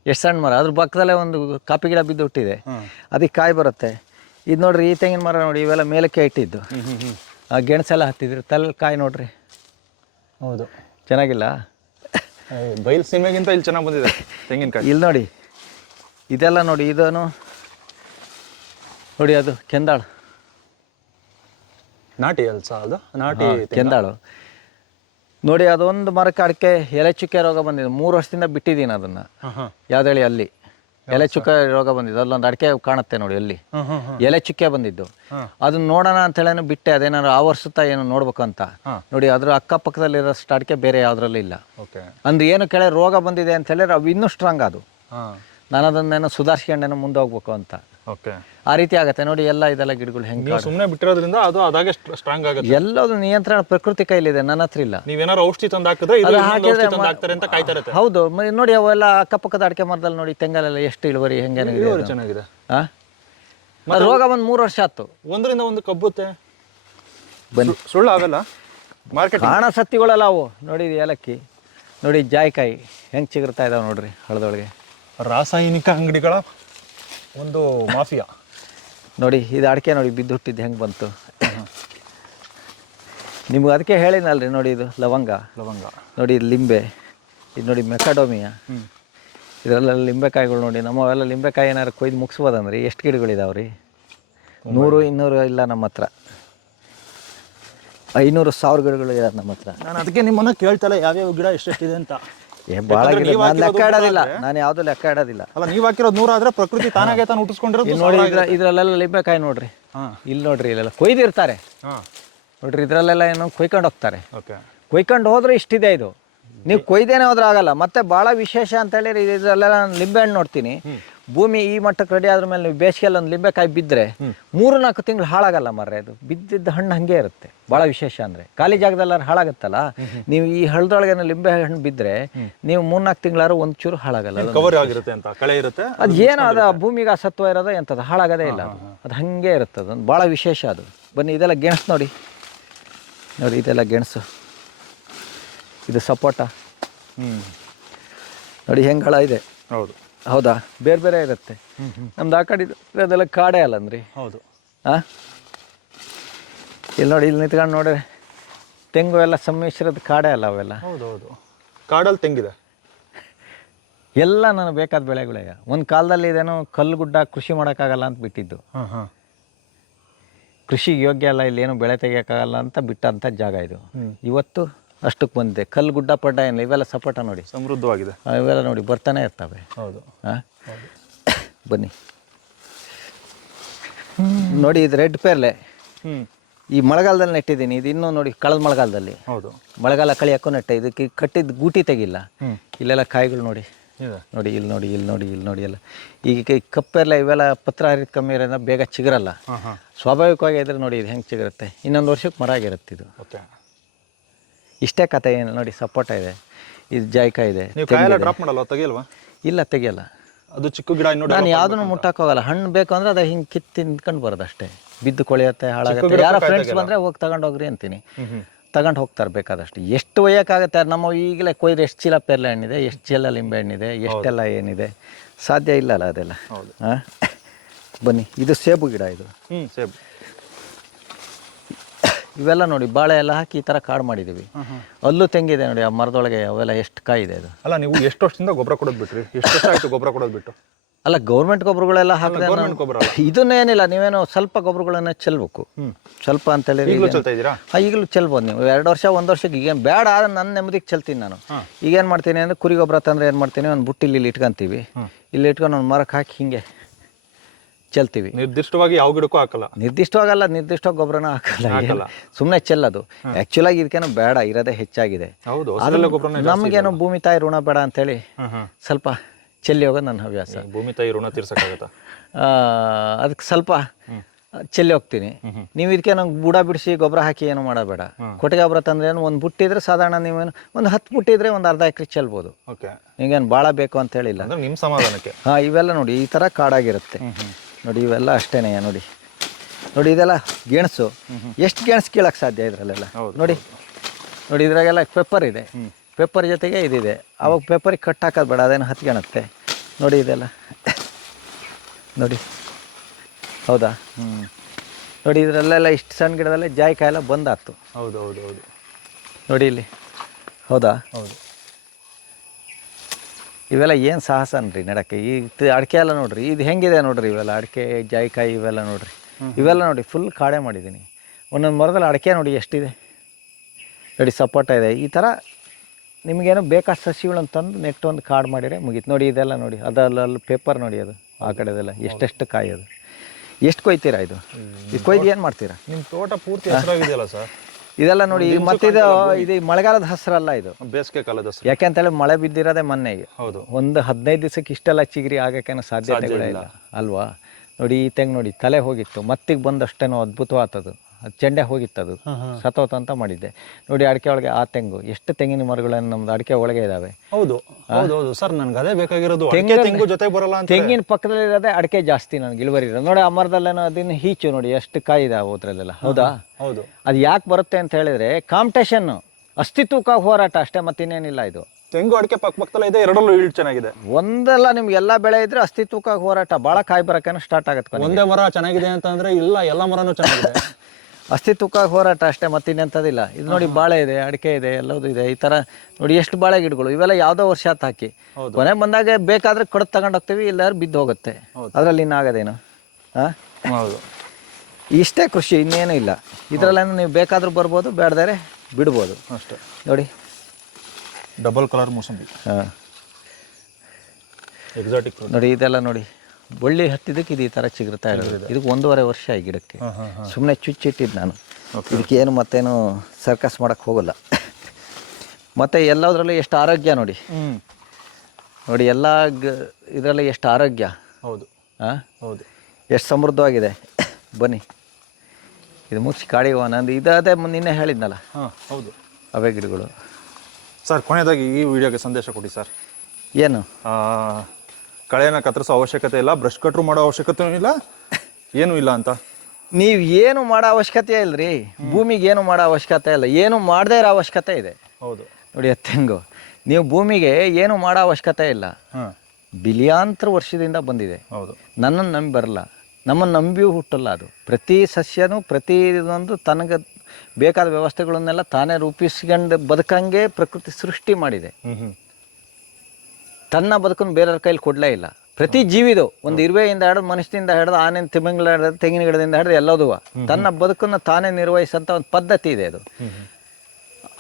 ಎಷ್ಟು ಸಣ್ಣ ಮರ. ಅದ್ರ ಪಕ್ಕದಲ್ಲೇ ಒಂದು ಕಾಪಿ ಗಿಡ ಬಿದ್ದು ಹುಟ್ಟಿದೆ, ಅದಕ್ಕೆ ಕಾಯಿ ಬರುತ್ತೆ. ಇದು ನೋಡ್ರಿ, ಈ ತೆಂಗಿನ ಮರ ನೋಡಿ, ಇವೆಲ್ಲ ಮೇಲಕ್ಕೆ ಇಟ್ಟಿದ್ದು. ಆ ಗೆಣಸೆಲ್ಲ ಹತ್ತಿದ್ರು, ತಲೆ ಕಾಯಿ ನೋಡ್ರಿ. ಹೌದು, ಚೆನ್ನಾಗಿಲ್ಲ. ಬಯಲು ಸೀಮೆಗಿಂತ ಇಲ್ಲಿ ಚೆನ್ನಾಗಿ ಬಂದಿದೆ ತೆಂಗಿನಕಾಯಿ. ಇಲ್ಲಿ ನೋಡಿ, ಇದೆಲ್ಲ ನೋಡಿ, ಇದನ್ನು ನೋಡಿ, ಅದು ಕೆಂದಾಳು ನಾಟಿ ಅಲ್ಸ, ಅದು ನಾಟಿ ಕೆಂದಾಳು ನೋಡಿ. ಅದೊಂದು ಮರಕ್ಕೆ ಅಡಿಕೆ ಎಲೆ ಚುಕ್ಕೆ ರೋಗ ಬಂದಿದೆ. 3 ವರ್ಷದಿಂದ ಬಿಟ್ಟಿದ್ದೀನಿ ಅದನ್ನು. ಯಾವ್ದು ಹೇಳಿ, ಅಲ್ಲಿ ಎಲೆ ಚುಕ್ಕೆ ರೋಗ ಬಂದಿದ್ದು. ಅಲ್ಲೊಂದು ಅಡಿಕೆ ಕಾಣುತ್ತೆ ನೋಡಿ, ಅಲ್ಲಿ ಎಲೆ ಚುಕ್ಕೆ ಬಂದಿದ್ದು. ಅದನ್ನ ನೋಡೋಣ ಅಂತ ಹೇಳೇನು ಬಿಟ್ಟೆ. ಅದೇನಾದ್ರು ಆವರಿಸುತ್ತಾ ಏನು ನೋಡ್ಬೇಕು ಅಂತ ನೋಡಿ. ಅದ್ರ ಅಕ್ಕಪಕ್ಕದಲ್ಲಿರೋಷ್ಟು ಅಡಿಕೆ ಬೇರೆ ಯಾವುದ್ರಲ್ಲೂ ಇಲ್ಲ. ಅಂದ್ರೆ ಏನು ಕೆಳಗೆ ರೋಗ ಬಂದಿದೆ ಅಂತ ಹೇಳಿದ್ರೆ ಅವು ಇನ್ನೂ ಸ್ಟ್ರಾಂಗ್ ಅದು. ನಾನು ಅದನ್ನೇನೋ ಸುಧಾರಿಸ್ಕೊಂಡೇನೋ ಮುಂದೆ ಹೋಗ್ಬೇಕು ಅಂತ. ಆ ರೀತಿ ಆಗುತ್ತೆ ನೋಡಿ. ಇದೆಲ್ಲ ಗಿಡಗಳು ಹೆಂಗೆ ಸುಮ್ಮನೆ ಬಿಟ್ಟಿರೋದ್ರಿಂದ ಅದು ಅದಾಗೆ ಸ್ಟ್ರಾಂಗ್ ಆಗುತ್ತೆ. ಎಲ್ಲದು ನಿಯಂತ್ರಣ ಪ್ರಕೃತಿ ಕೈಲಿದೆ, ನನ್ನ ಹತ್ರ ಇಲ್ಲ. ನೀವೇನಾರು ಔಷಧಿ ತಂದು ಹಾಕಿದ್ರೆ ಅಂತ ಕಾಯ್ತಾ ಇರುತ್ತೆ. ಹೌದು ನೋಡಿ, ಅವೆಲ್ಲ ಅಕ್ಕಪಕ್ಕದ ಅಡಿಕೆ ಮರದಲ್ಲಿ ನೋಡಿ, ತೆಂಗಲೆಲ್ಲ ಎಷ್ಟು ಇಳುವರಿ ಹೆಂಗೇನಿದೆ, ಚೆನ್ನಾಗಿದೆ. ರೋಗ ಬಂದು 3 ವರ್ಷ ಆಯ್ತು. ಒಂದರಿಂದ ಒಂದು ಕಬ್ಬುತ್ತೆ. ಬನ್ನಿ, ಸುಳ್ಳು ಅವೆಲ್ಲ ಮಾರ್ಕೆಟ್ ಕಾಣ ಸತ್ತಿಗಳೆಲ್ಲ ಅವು ನೋಡಿ. ಏಲಕ್ಕಿ ನೋಡಿ, ಜಾಯಿಕಾಯಿ ಹೆಂಗೆ ಚಿಗುರ್ತಾ ಇದಾವೆ ನೋಡ್ರಿ ಹಳದೊಳಗೆ. ರಾಸಾಯನಿಕ ಅಂಗಡಿಗಳ ಒಂದು ಮಾಫಿಯಾ ನೋಡಿ. ಇದು ಅಡಿಕೆ ನೋಡಿ, ಬಿದ್ದು ಹುಟ್ಟಿದ್ದು ಹೆಂಗೆ ಬಂತು. ನಿಮ್ಗೆ ಅದಕ್ಕೆ ಹೇಳಿನಲ್ರಿ ನೋಡಿ, ಇದು ಲವಂಗ ನೋಡಿ, ಇದು ಲಿಂಬೆ, ಇದು ನೋಡಿ ಮೆಕಾಡೋಮಿಯಾ. ಇದರೆಲ್ಲ ಲಿಂಬೆಕಾಯಿಗಳು ನೋಡಿ. ನಮ್ಮವೆಲ್ಲ ಲಿಂಬೆಕಾಯಿ ಏನಾರು ಕೊಯ್ದು ಮುಗಿಸ್ಬೋದಂದ್ರಿ. ಎಷ್ಟು ಗಿಡಗಳಿದಾವ್ರಿ? 100, 200 ಇಲ್ಲ ನಮ್ಮ ಹತ್ರ. 500, 1000 ಗಿಡಗಳು ಇರೋದು ನಮ್ಮ ಹತ್ರ. ನಾನು ಅದಕ್ಕೆ ನಿಮ್ಮನ್ನ ಕೇಳ್ತಲ್ಲ ಯಾವ್ಯಾವ ಗಿಡ ಎಷ್ಟೆಷ್ಟಿದೆ ಅಂತ. ಭಾಳ ಗಿಡ ನಾನು ಲೆಕ್ಕ ಇಡೋದಿಲ್ಲ. ನಾನು ಯಾವುದು ಲೆಕ್ಕ ಇಡೋದಿಲ್ಲ. ಅಲ್ಲ, ನೀವು ಹಾಕಿರೋದು 100 ಆದ್ರೆ ಪ್ರಕೃತಿ ತಾನಾಗೆ ತಾನು ಹುಟ್ಟಿಸ್ಕೊಂಡಿರೋದು ನೋಡಿ. ಇದ್ರಲ್ಲೆಲ್ಲ ಲಿಂಬೆಕಾಯಿ ನೋಡ್ರಿ. ಇಲ್ಲಿ ನೋಡ್ರಿ, ಇಲ್ಲೆಲ್ಲ ಕೊಯ್ದಿರ್ತಾರೆ ನೋಡ್ರಿ. ಇದ್ರಲ್ಲೆಲ್ಲ ಏನೋ ಕೊಯ್ಕೊಂಡು ಹೋಗ್ತಾರೆ. ಕೊಯ್ಕೊಂಡು ಹೋದ್ರೆ ಇಷ್ಟಿದೆ. ಇದು ನೀವು ಕೊಯ್ದೇನೆ ಹೋದ್ರೆ ಆಗಲ್ಲ. ಮತ್ತೆ ಭಾಳ ವಿಶೇಷ ಅಂತ ಹೇಳಿರಿ, ಇದರಲ್ಲೆಲ್ಲ ನಾನು ಲಿಂಬೆ ಹಣ್ಣು ನೋಡ್ತೀನಿ. ಭೂಮಿ ಈ ಮಟ್ಟಕ್ಕೆ ರೆಡಿ ಆದ್ರ ಮೇಲೆ ನೀವು ಬೇಸಿಗೆಯಲ್ಲಿ ಒಂದು ಲಿಂಬೆಕಾಯಿ ಬಿದ್ದರೆ 3-4 ತಿಂಗಳು ಹಾಳಾಗಲ್ಲ ಮರ್ರೆ. ಅದು ಬಿದ್ದಿದ್ದ ಹಣ್ಣು ಹಾಗೆ ಇರುತ್ತೆ. ಭಾಳ ವಿಶೇಷ ಅಂದರೆ ಖಾಲಿ ಜಾಗದಲ್ಲಾರು ಹಾಳಾಗುತ್ತಲ್ಲ. ನೀವು ಈ ಹಳ್ಳದೊಳಗೆ ಲಿಂಬೆ ಹಣ್ಣು ಬಿದ್ದರೆ ನೀವು 3-4 ತಿಂಗಳಾರು ಒಂಚೂರು ಹಾಳಾಗಲ್ಲ. ಕವರ್ ಆಗಿರುತ್ತೆ ಅಂತ ಕಳೆ ಇರುತ್ತೆ. ಅದು ಏನೋ ಅದು ಭೂಮಿಗೆ ಆ ಸತ್ವ ಇರೋದು ಎಂಥದ್ದು ಹಾಳಾಗೋದೇ ಇಲ್ಲ. ಅದು ಹಾಗೆ ಇರುತ್ತೆ. ಅದೊಂದು ಭಾಳ ವಿಶೇಷ ಅದು. ಬನ್ನಿ, ಇದೆಲ್ಲ ಗೆಣಸು ನೋಡಿ. ಇದೆಲ್ಲ ಗೆಣಸು. ಇದು ಸಪೋಟ ನೋಡಿ, ಹೆಂಗೆ ಹಳ ಇದೆ. ಹೌದಾ, ಬೇರೆ ಬೇರೆ ಇರುತ್ತೆ. ನಮ್ದು ಆ ಕಡೆ ಅದೆಲ್ಲ ಕಾಡೇ ಅಲ್ಲಂದ್ರಿ. ಹೌದು. ಇಲ್ಲಿ ನೋಡಿ, ಇಲ್ಲಿ ನಿಂತ್ಕೊಂಡು ನೋಡ್ರಿ, ತೆಂಗು ಎಲ್ಲ ಸಮ್ಮಿಶ್ರದ ಕಾಡೇ ಅಲ್ಲ ಅವೆಲ್ಲ. ಹೌದೌದು, ಕಾಡಲ್ಲಿ ತೆಂಗಿದೆ ಎಲ್ಲ ನನಗೆ ಬೇಕಾದ ಬೆಳೆಗಳೇ. ಒಂದು ಕಾಲದಲ್ಲಿ ಇದೇನೋ ಕಲ್ಲುಗುಡ್ಡ, ಕೃಷಿ ಮಾಡೋಕ್ಕಾಗಲ್ಲ ಅಂತ ಬಿಟ್ಟಿದ್ದು. ಕೃಷಿಗೆ ಯೋಗ್ಯ ಅಲ್ಲ, ಇಲ್ಲೇನು ಬೆಳೆ ತೆಗಿಯೋಕ್ಕಾಗಲ್ಲ ಅಂತ ಬಿಟ್ಟಂಥ ಜಾಗ ಇದು. ಇವತ್ತು ಅಷ್ಟಕ್ಕೆ ಬಂದಿದೆ. ಕಲ್ಲು ಗುಡ್ಡ ಪಡ್ಡ ಏನಿಲ್ಲ. ಇವೆಲ್ಲ ಸಪೋಟ ನೋಡಿ, ಸಮೃದ್ಧವಾಗಿದೆ. ಇವೆಲ್ಲ ನೋಡಿ ಬರ್ತಾನೆ ಇರ್ತವೆ. ಹೌದು. ಬನ್ನಿ ನೋಡಿ, ಇದು ರೆಡ್ ಪೇರ್ಲೆ. ಈ ಮಳೆಗಾಲದಲ್ಲಿ ನೆಟ್ಟಿದ್ದೀನಿ. ಇದು ಇನ್ನೂ ನೋಡಿ, ಕಳೆದ ಮಳೆಗಾಲದಲ್ಲಿ. ಹೌದು, ಮಳೆಗಾಲ ಕಳಿಯೋಕ್ಕೂ ನೆಟ್ಟೆ. ಇದಕ್ಕೆ ಕಟ್ಟಿದ ಗೂಟಿ ತೆಗಿಲ್ಲ. ಇಲ್ಲೆಲ್ಲ ಕಾಯಿಗಳು ನೋಡಿ. ನೋಡಿ, ಇಲ್ಲಿ ನೋಡಿ, ಇಲ್ಲಿ ನೋಡಿ, ಇಲ್ಲಿ ನೋಡಿ. ಎಲ್ಲ ಈಗ ಕಪ್ಪೆಲ್ಲ ಇವೆಲ್ಲ ಪತ್ರ ಹರಿದು ಕಮ್ಮಿ ಇರೋದ್ರಿಂದ ಬೇಗ ಚಿಗುರಲ್ಲ. ಸ್ವಾಭಾವಿಕವಾಗಿ ಇದ್ರೆ ನೋಡಿ, ಇದು ಹೆಂಗೆ ಚಿಗುರುತ್ತೆ. ಇನ್ನೊಂದು ವರ್ಷಕ್ಕೆ ಮರ ಆಗಿರುತ್ತೆ ಇದು. ಇಷ್ಟೇ ಕತೆ ಏನು ನೋಡಿ. ಸಪೋಟ ಇದೆ, ಇದು ಜಾಯಿಕಾಯಿ ಇದೆ. ಡ್ರಾಪ್ ಮಾಡಲ್ಲ, ತೆಗಿಯಲ್ವಾ? ಇಲ್ಲ, ತೆಗಿಯಲ್ಲ. ಅದು ಚಿಕ್ಕ ಗಿಡ. ನಾನು ಯಾವುದನ್ನು ಮುಟ್ಟಕ್ಕೋಗಲ್ಲ. ಹಣ್ಣು ಬೇಕು ಅಂದರೆ ಅದು ಹಿಂಗೆ ಕಿತ್ತು ತಿಂದ್ಕೊಂಡು ಬರೋದು ಅಷ್ಟೇ. ಬಿದ್ದು ಕೊಳೆಯುತ್ತೆ, ಹಾಳಾಗುತ್ತೆ. ಯಾರೋ ಫ್ರೆಂಡ್ಸ್ ಬಂದರೆ ಹೋಗಿ ತಗೊಂಡೋಗ್ರಿ ಅಂತೀನಿ. ತಗೊಂಡು ಹೋಗ್ತಾರೆ ಬೇಕಾದಷ್ಟು. ಎಷ್ಟು ಒಯ್ಯೋಕ್ಕಾಗುತ್ತೆ. ನಮ್ಮ ಈಗಲೇ ಕೊಯ್ದು ಎಷ್ಟು ಚೀಲ ಪೇರ್ಲೆ ಹಣ್ಣಿದೆ, ಎಷ್ಟು ಚೀಲ ಲಿಂಬೆ ಹಣ್ಣಿದೆ, ಎಷ್ಟೆಲ್ಲ ಏನಿದೆ. ಸಾಧ್ಯ ಇಲ್ಲಲ್ಲ ಅದೆಲ್ಲ. ಹಾಂ, ಬನ್ನಿ. ಇದು ಸೇಬು ಗಿಡ. ಇದು ಸೇಬು. ಇವೆಲ್ಲ ನೋಡಿ, ಬಾಳೆ ಎಲ್ಲ ಹಾಕಿ ಈ ಥರ ಕಾಡು ಮಾಡಿದ್ದೀವಿ. ಅಲ್ಲೂ ತೆಂಗಿದೆ ನೋಡಿ, ಆ ಮರದೊಳಗೆ ಅವೆಲ್ಲ ಎಷ್ಟು ಕಾಯಿದೆ ಅದು. ಅಲ್ಲ, ನೀವು ಎಷ್ಟು ವರ್ಷದಿಂದ ಗೊಬ್ಬರ ಕೊಡೋದು ಬಿಟ್ರಿ? ಎಷ್ಟು ವರ್ಷ ಆಯಿತು ಗೊಬ್ಬರ ಕೊಡೋದು ಬಿಟ್ಟು? ಅಲ್ಲ, ಗೌರ್ಮೆಂಟ್ ಗೊಬ್ಬರಗಳೆಲ್ಲ ಹಾಕಿದ್ರೆ ಇದನ್ನೇನಿಲ್ಲ. ನೀವೇನೋ ಸ್ವಲ್ಪ ಗೊಬ್ಬರಗಳನ್ನ ಚೆಲ್ಬೇಕು. ಸ್ವಲ್ಪ ಅಂತೇಳಿ ಈಗಲೂ ಚೆಲ್ಬೋದು ನೀವು. 2 ವರ್ಷ 1 ವರ್ಷಕ್ಕೆ ಈಗೇನು ಬೇಡ, ನನ್ನ ನೆಮ್ಮದಿಗೆ ಚೆಲ್ತೀನಿ ನಾನು. ಈಗೇನು ಮಾಡ್ತೀನಿ ಅಂದರೆ, ಕುರಿ ಗೊಬ್ಬರ ತಂದರೆ ಏನು ಮಾಡ್ತೀನಿ, ಒಂದು ಬುಟ್ಟಿಲಿ ಇಲ್ಲಿ ಇಟ್ಕೊಂತೀವಿ. ಇಲ್ಲಿ ಇಟ್ಕೊಂಡು ಒಂದು ಮರಕ್ಕೆ ಹಾಕಿ ಹಿಂಗೆ ಚೆಲ್ತೀವಿ. ನಿರ್ದಿಷ್ಟವಾಗಿ ಯಾವ ಗಿಡಕ್ಕೂ ಹಾಕಲ್ಲ? ನಿರ್ದಿಷ್ಟವಾಗಲ್ಲ, ನಿರ್ದಿಷ್ಟವಾಗಿ ಗೊಬ್ಬರನ ಹಾಕಲ್ಲ, ಸುಮ್ಮನೆ ಚೆಲ್ಲೋದು. ಆ್ಯಕ್ಚುಲಾಗಿ ಇದಕ್ಕೇನು ಬೇಡ, ಇರೋದೇ ಹೆಚ್ಚಾಗಿದೆ. ಹೌದು, ನಮಗೇನು ಭೂಮಿ ತಾಯಿ ಋಣ ಬೇಡ ಅಂತೇಳಿ ಸ್ವಲ್ಪ ಚೆಲ್ಲಿ ಹೋಗೋದು ನನ್ನ ಹವ್ಯಾಸ. ಭೂಮಿ ತಾಯಿ ಋಣ ತೀರ್ಸಕ್ಕಾಗತ್ತಾ? ಅದಕ್ಕೆ ಸ್ವಲ್ಪ ಚೆಲ್ಲಿ ಹೋಗ್ತೀನಿ. ನೀವು ಇದಕ್ಕೆ ನಂಗೆ ಬುಡ ಬಿಡಿಸಿ ಗೊಬ್ಬರ ಹಾಕಿ ಏನು ಮಾಡೋಬೇಡ. ಕೊಟ್ಟಿಗೆ ಗೊಬ್ಬರ ತಂದ್ರೇನು ಒಂದು ಬುಟ್ಟಿದ್ರೆ ಸಾಧಾರಣ ನೀವೇನು ಒಂದು 10 ಬುಟ್ಟಿದ್ರೆ ಒಂದು ಅರ್ಧ ಎಕರೆ ಚೆಲ್ಬೋದು. ನಿಮಗೇನು ಭಾಳ ಬೇಕು ಅಂತ ಹೇಳಿಲ್ಲ. ನಿಮ್ಮ ಸಮಾಧಾನಕ್ಕೆ. ಇವೆಲ್ಲ ನೋಡಿ ಈ ಥರ ಕಾಡಾಗಿರುತ್ತೆ ನೋಡಿ, ಇವೆಲ್ಲ ಅಷ್ಟೇನೆ. ನೋಡಿ ನೋಡಿ ಇದೆಲ್ಲ ಗೆಣಸು. ಎಷ್ಟು ಗೆಣಸು ಕೀಳಕ್ಕೆ ಸಾಧ್ಯ ಇದರಲ್ಲೆಲ್ಲ? ನೋಡಿ ನೋಡಿ ಇದ್ರಾಗೆಲ್ಲ ಪೆಪ್ಪರ್ ಇದೆ, ಪೆಪ್ಪರ್ ಜೊತೆಗೆ ಇದಿದೆ. ಅವಾಗ ಪೆಪ್ಪರಿಗೆ ಕಟ್ ಹಾಕೋದು ಬೇಡ, ಅದೇನು ಹತ್ಕೊಳತ್ತೆ. ನೋಡಿ ಇದೆಲ್ಲ ನೋಡಿ, ಹೌದಾ? ನೋಡಿ ಇದರಲ್ಲೆಲ್ಲ ಇಷ್ಟು ಸಣ್ಣ ಗಿಡದಲ್ಲೇ ಜಾಯಿಕಾಯಿ ಎಲ್ಲ ಬಂದಾಯ್ತು. ಹೌದು ನೋಡಿ ಇಲ್ಲಿ, ಹೌದಾ? ಹೌದು. ಇವೆಲ್ಲ ಏನು ಸಾಹಸ ಅನ್ರಿ ನೆಡಕ್ಕೆ. ಈ ಅಡಿಕೆ ಎಲ್ಲ ನೋಡ್ರಿ, ಇದು ಹೆಂಗಿದೆ ನೋಡ್ರಿ. ಇವೆಲ್ಲ ಅಡಿಕೆ, ಜಾಯಿಕಾಯಿ ಇವೆಲ್ಲ ನೋಡ್ರಿ, ಇವೆಲ್ಲ ನೋಡಿ ಫುಲ್ ಕಾಡೆ ಮಾಡಿದ್ದೀನಿ. ಒಂದೊಂದು ಮರದಲ್ಲಿ ಅಡಿಕೆ ನೋಡಿ ಎಷ್ಟಿದೆ ನೋಡಿ, ಸಪೋಟ ಇದೆ. ಈ ಥರ ನಿಮಗೇನೋ ಬೇಕಾದ ಸಸಿಗಳನ್ನು ತಂದು ನೆಟ್ಟು ಒಂದು ಕಾಡು ಮಾಡಿದರೆ ಮುಗೀತು. ನೋಡಿ ಇದೆಲ್ಲ ನೋಡಿ, ಅದರಲ್ಲಿ ಪೇಪರ್ ನೋಡಿ, ಅದು ಆ ಕಡೆದೆಲ್ಲ ಎಷ್ಟೆಷ್ಟು ಕಾಯಿ, ಅದು ಎಷ್ಟು ಕೊಯ್ತೀರಾ? ಇದು ಕೊಯ್ದು ಏನು ಮಾಡ್ತೀರಾ? ನಿಮ್ಮ ತೋಟ ಪೂರ್ತಿ ಹೆಸರಾಗಿದೆಯಲ್ಲ ಸರ್. ಇದೆಲ್ಲ ನೋಡಿ, ಮತ್ತೆ ಇದು ಮಳೆಗಾಲದ ಹಸಿರಲ್ಲ, ಇದು ಬೇಸಿಗೆ ಕಾಲದ ಹಸಿರು. ಯಾಕೆಂತೇಳಿ ಮಳೆ ಬಿದ್ದಿರೋದೇ ಮೊನ್ನೆಗೆ. ಹೌದು. ಒಂದು 15 ದಿವಸಕ್ಕೆ ಇಷ್ಟೆಲ್ಲ ಚಿಗಿರಿ ಆಗಕ್ಕೇನೋ ಸಾಧ್ಯತೆಗಳೇ ಇಲ್ಲ ಅಲ್ವಾ? ನೋಡಿ ಈ ತೆಂಗು ನೋಡಿ, ತಲೆ ಹೋಗಿತ್ತು, ಮತ್ತಿಗೆ ಬಂದಷ್ಟೇನೋ ಅದ್ಭುತವಾಗ್ತದು. ಅದು ಚೆಂಡೆ ಹೋಗಿತ್ತದು, ಸತೋತ ಅಂತ ಮಾಡಿದ್ದೆ. ನೋಡಿ ಅಡಿಕೆ ಒಳಗೆ ಆ ತೆಂಗು, ಎಷ್ಟು ತೆಂಗಿನ ಮರಗಳನ್ನು ನಮ್ದು ಅಡಿಕೆ ಒಳಗೆ ಇದಾವೆ. ಹೌದು ಸರ್, ನನ್ಗೆ ಅದೇ ಬೇಕಾಗಿರೋದು. ತೆಂಗು ಜೊತೆ ಬರಲ್ಲ ಅಂತ. ತೆಂಗಿನ ಪಕ್ಕದಲ್ಲಿ ಇರೋದೇ ಅಡಿಕೆ ಜಾಸ್ತಿ ನನಗೆ ಇಳುವರಿ ಇರೋದು. ನೋಡಿ ಆ ಮರದಲ್ಲೇನೋ ಅದನ್ನ ಹೀಚು ನೋಡಿ ಎಷ್ಟು ಕಾಯಿ ಇದಾವೆ ಅದ್ರಲ್ಲೆಲ್ಲ. ಹೌದಾ? ಹೌದು. ಅದು ಯಾಕೆ ಬರುತ್ತೆ ಅಂತ ಹೇಳಿದ್ರೆ ಕಾಂಪಿಟೇಷನ್, ಅಸ್ತಿತ್ವಕ್ಕಾಗಿ ಹೋರಾಟ ಅಷ್ಟೇ, ಮತ್ತಿನ್ನೇನಿಲ್ಲ. ಇದು ತೆಂಗು ಅಡಿಕೆ ಪಕ್ಕದಲ್ಲೇ ಇದೆ, ಎರಡಲ್ಲೂ ಈಲ್ಡ್ ಚೆನ್ನಾಗಿದೆ. ಒಂದಲ್ಲ, ನಿಮ್ಗೆ ಎಲ್ಲ ಬೆಳೆ ಇದ್ರೆ ಅಸ್ತಿತ್ವಕ್ಕಾಗಿ ಹೋರಾಟ. ಭಾಳ ಕಾಯಿ ಬರೋಕ್ಕೇನೋ ಸ್ಟಾರ್ಟ್ ಆಗುತ್ತೆ. ಒಂದೇ ಮರ ಚೆನ್ನಾಗಿದೆ ಅಂತ ಅಂದ್ರೆ ಇಲ್ಲ, ಎಲ್ಲ ಮರನೂ ಚೆನ್ನಾಗಿದೆ. ಅಸ್ತಿತ್ವಕ್ಕಾಗಿ ಹೋರಾಟ ಅಷ್ಟೇ, ಮತ್ತಿನ್ನೆಂಥದಿಲ್ಲ. ಇದು ನೋಡಿ ಬಾಳೆ ಇದೆ, ಅಡಿಕೆ ಇದೆ, ಎಲ್ಲದೂ ಇದೆ. ಈ ಥರ ನೋಡಿ ಎಷ್ಟು ಬಾಳೆ ಗಿಡಗಳು. ಇವೆಲ್ಲ ಯಾವುದೋ ವರ್ಷ ಹಾಕಿ ಕೊನೆ ಬಂದಾಗ ಬೇಕಾದ್ರೆ ಕಡ್ದು ತಗೊಂಡು ಹೋಗ್ತೀವಿ, ಇಲ್ಲಾದ್ರೆ ಬಿದ್ದು ಹೋಗುತ್ತೆ. ಅದರಲ್ಲಿ ಇನ್ನಾಗೋದೇನು? ಹೌದು. ಇಷ್ಟೇ ಕೃಷಿ, ಇನ್ನೇನು ಇಲ್ಲ. ಇದರಲ್ಲೇನು ನೀವು ಬೇಕಾದ್ರೂ ಬರ್ಬೋದು, ಬೇಡದರೆ ಬಿಡ್ಬೋದು ಅಷ್ಟೇ. ನೋಡಿ ಡಬಲ್ ಕಲರ್ ಮೂಸಂಬಿ, ಎಕ್ಸಾಟಿಕ್ ನೋಡಿ ಇದೆಲ್ಲ ನೋಡಿ. ಬಳ್ಳಿ ಹತ್ತಿದ್ದಕ್ಕೆ ಇದು ಈ ಥರ ಚಿಗುರ್ತಾ ಇರೋದು. ಇದಕ್ಕೆ 1.5 ವರ್ಷ ಈ ಗಿಡಕ್ಕೆ. ಸುಮ್ಮನೆ ಚುಚ್ಚಿಟ್ಟಿದ್ದು ನಾನು. ಇದಕ್ಕೆ ಏನು ಮತ್ತೇನು ಸರ್ಕಸ್ ಮಾಡೋಕ್ಕೆ ಹೋಗಲ್ಲ. ಮತ್ತು ಎಲ್ಲದರಲ್ಲೂ ಎಷ್ಟು ಆರೋಗ್ಯ ನೋಡಿ. ನೋಡಿ ಎಲ್ಲ ಇದರಲ್ಲಿ ಎಷ್ಟು ಆರೋಗ್ಯ. ಹೌದು. ಹೌದು. ಎಷ್ಟು ಸಮೃದ್ಧವಾಗಿದೆ. ಬನ್ನಿ ಇದು ಮುಚ್ಚಿ ಕಾಡಿಗೆ ಹೋಗೋಣ. ನಂದು ಇದೇ ನಿನ್ನೆ ಹೇಳಿದ್ನಲ್ಲ. ಹೌದು, ಅವೇ ಗಿಡಗಳು. ಸರ್ ಕೊನೆಯದಾಗಿ ಈ ವಿಡಿಯೋಗೆ ಸಂದೇಶ ಕೊಡಿ ಸರ್. ಏನು? ಕಳೆನ ಕತ್ತರಿಸೋ ಅವಶ್ಯಕತೆ ಇಲ್ಲ, ಬ್ರಷ್ ಕಟ್ರು ಮಾಡೋ ಅವಶ್ಯಕತೆ ಇಲ್ಲ, ಏನೂ ಇಲ್ಲ ಅಂತ. ನೀವು ಏನು ಮಾಡೋ ಅವಶ್ಯಕತೆ ಇಲ್ಲರಿ. ಭೂಮಿಗೆ ಏನು ಮಾಡೋ ಅವಶ್ಯಕತೆ ಇಲ್ಲ, ಏನು ಮಾಡದೇ ಇರೋ ಅವಶ್ಯಕತೆ ಇದೆ. ಹೌದು. ನೋಡಿ ತೆಂಗು, ನೀವು ಭೂಮಿಗೆ ಏನು ಮಾಡೋ ಅವಶ್ಯಕತೆ ಇಲ್ಲ. ಬಿಲಿಯಾಂತರ ವರ್ಷದಿಂದ ಬಂದಿದೆ. ಹೌದು. ನನ್ನನ್ನು ನಂಬಿ ಬರಲ್ಲ, ನಮ್ಮನ್ನು ನಂಬಿಯೂ ಹುಟ್ಟಲ್ಲ. ಅದು ಪ್ರತಿ ಸಸ್ಯನೂ ಪ್ರತಿಯೊಂದು ತನಗೆ ಬೇಕಾದ ವ್ಯವಸ್ಥೆಗಳನ್ನೆಲ್ಲ ತಾನೇ ರೂಪಿಸ್ಕೊಂಡು ಬದುಕಂಗೆ ಪ್ರಕೃತಿ ಸೃಷ್ಟಿ ಮಾಡಿದೆ. ತನ್ನ ಬದುಕನ್ನು ಬೇರೆಯವ್ರ ಕೈಲಿ ಕೊಡಲೇ ಇಲ್ಲ. ಪ್ರತಿ ಜೀವಿದು, ಒಂದು ಇರುವೆಯಿಂದ ಹಿಡಿದು ಮನುಷ್ಯದಿಂದ ಹಿಡಿದು ಆನೆ ತಿಮಿಂಗಳ ಹಿಡಿದು ತೆಂಗಿನ ಗಿಡದಿಂದ ಹಿಡಿದು ಎಲ್ಲದೂ ತನ್ನ ಬದುಕನ್ನು ತಾನೇ ನಿರ್ವಹಿಸೋಂಥ ಒಂದು ಪದ್ಧತಿ ಇದೆ.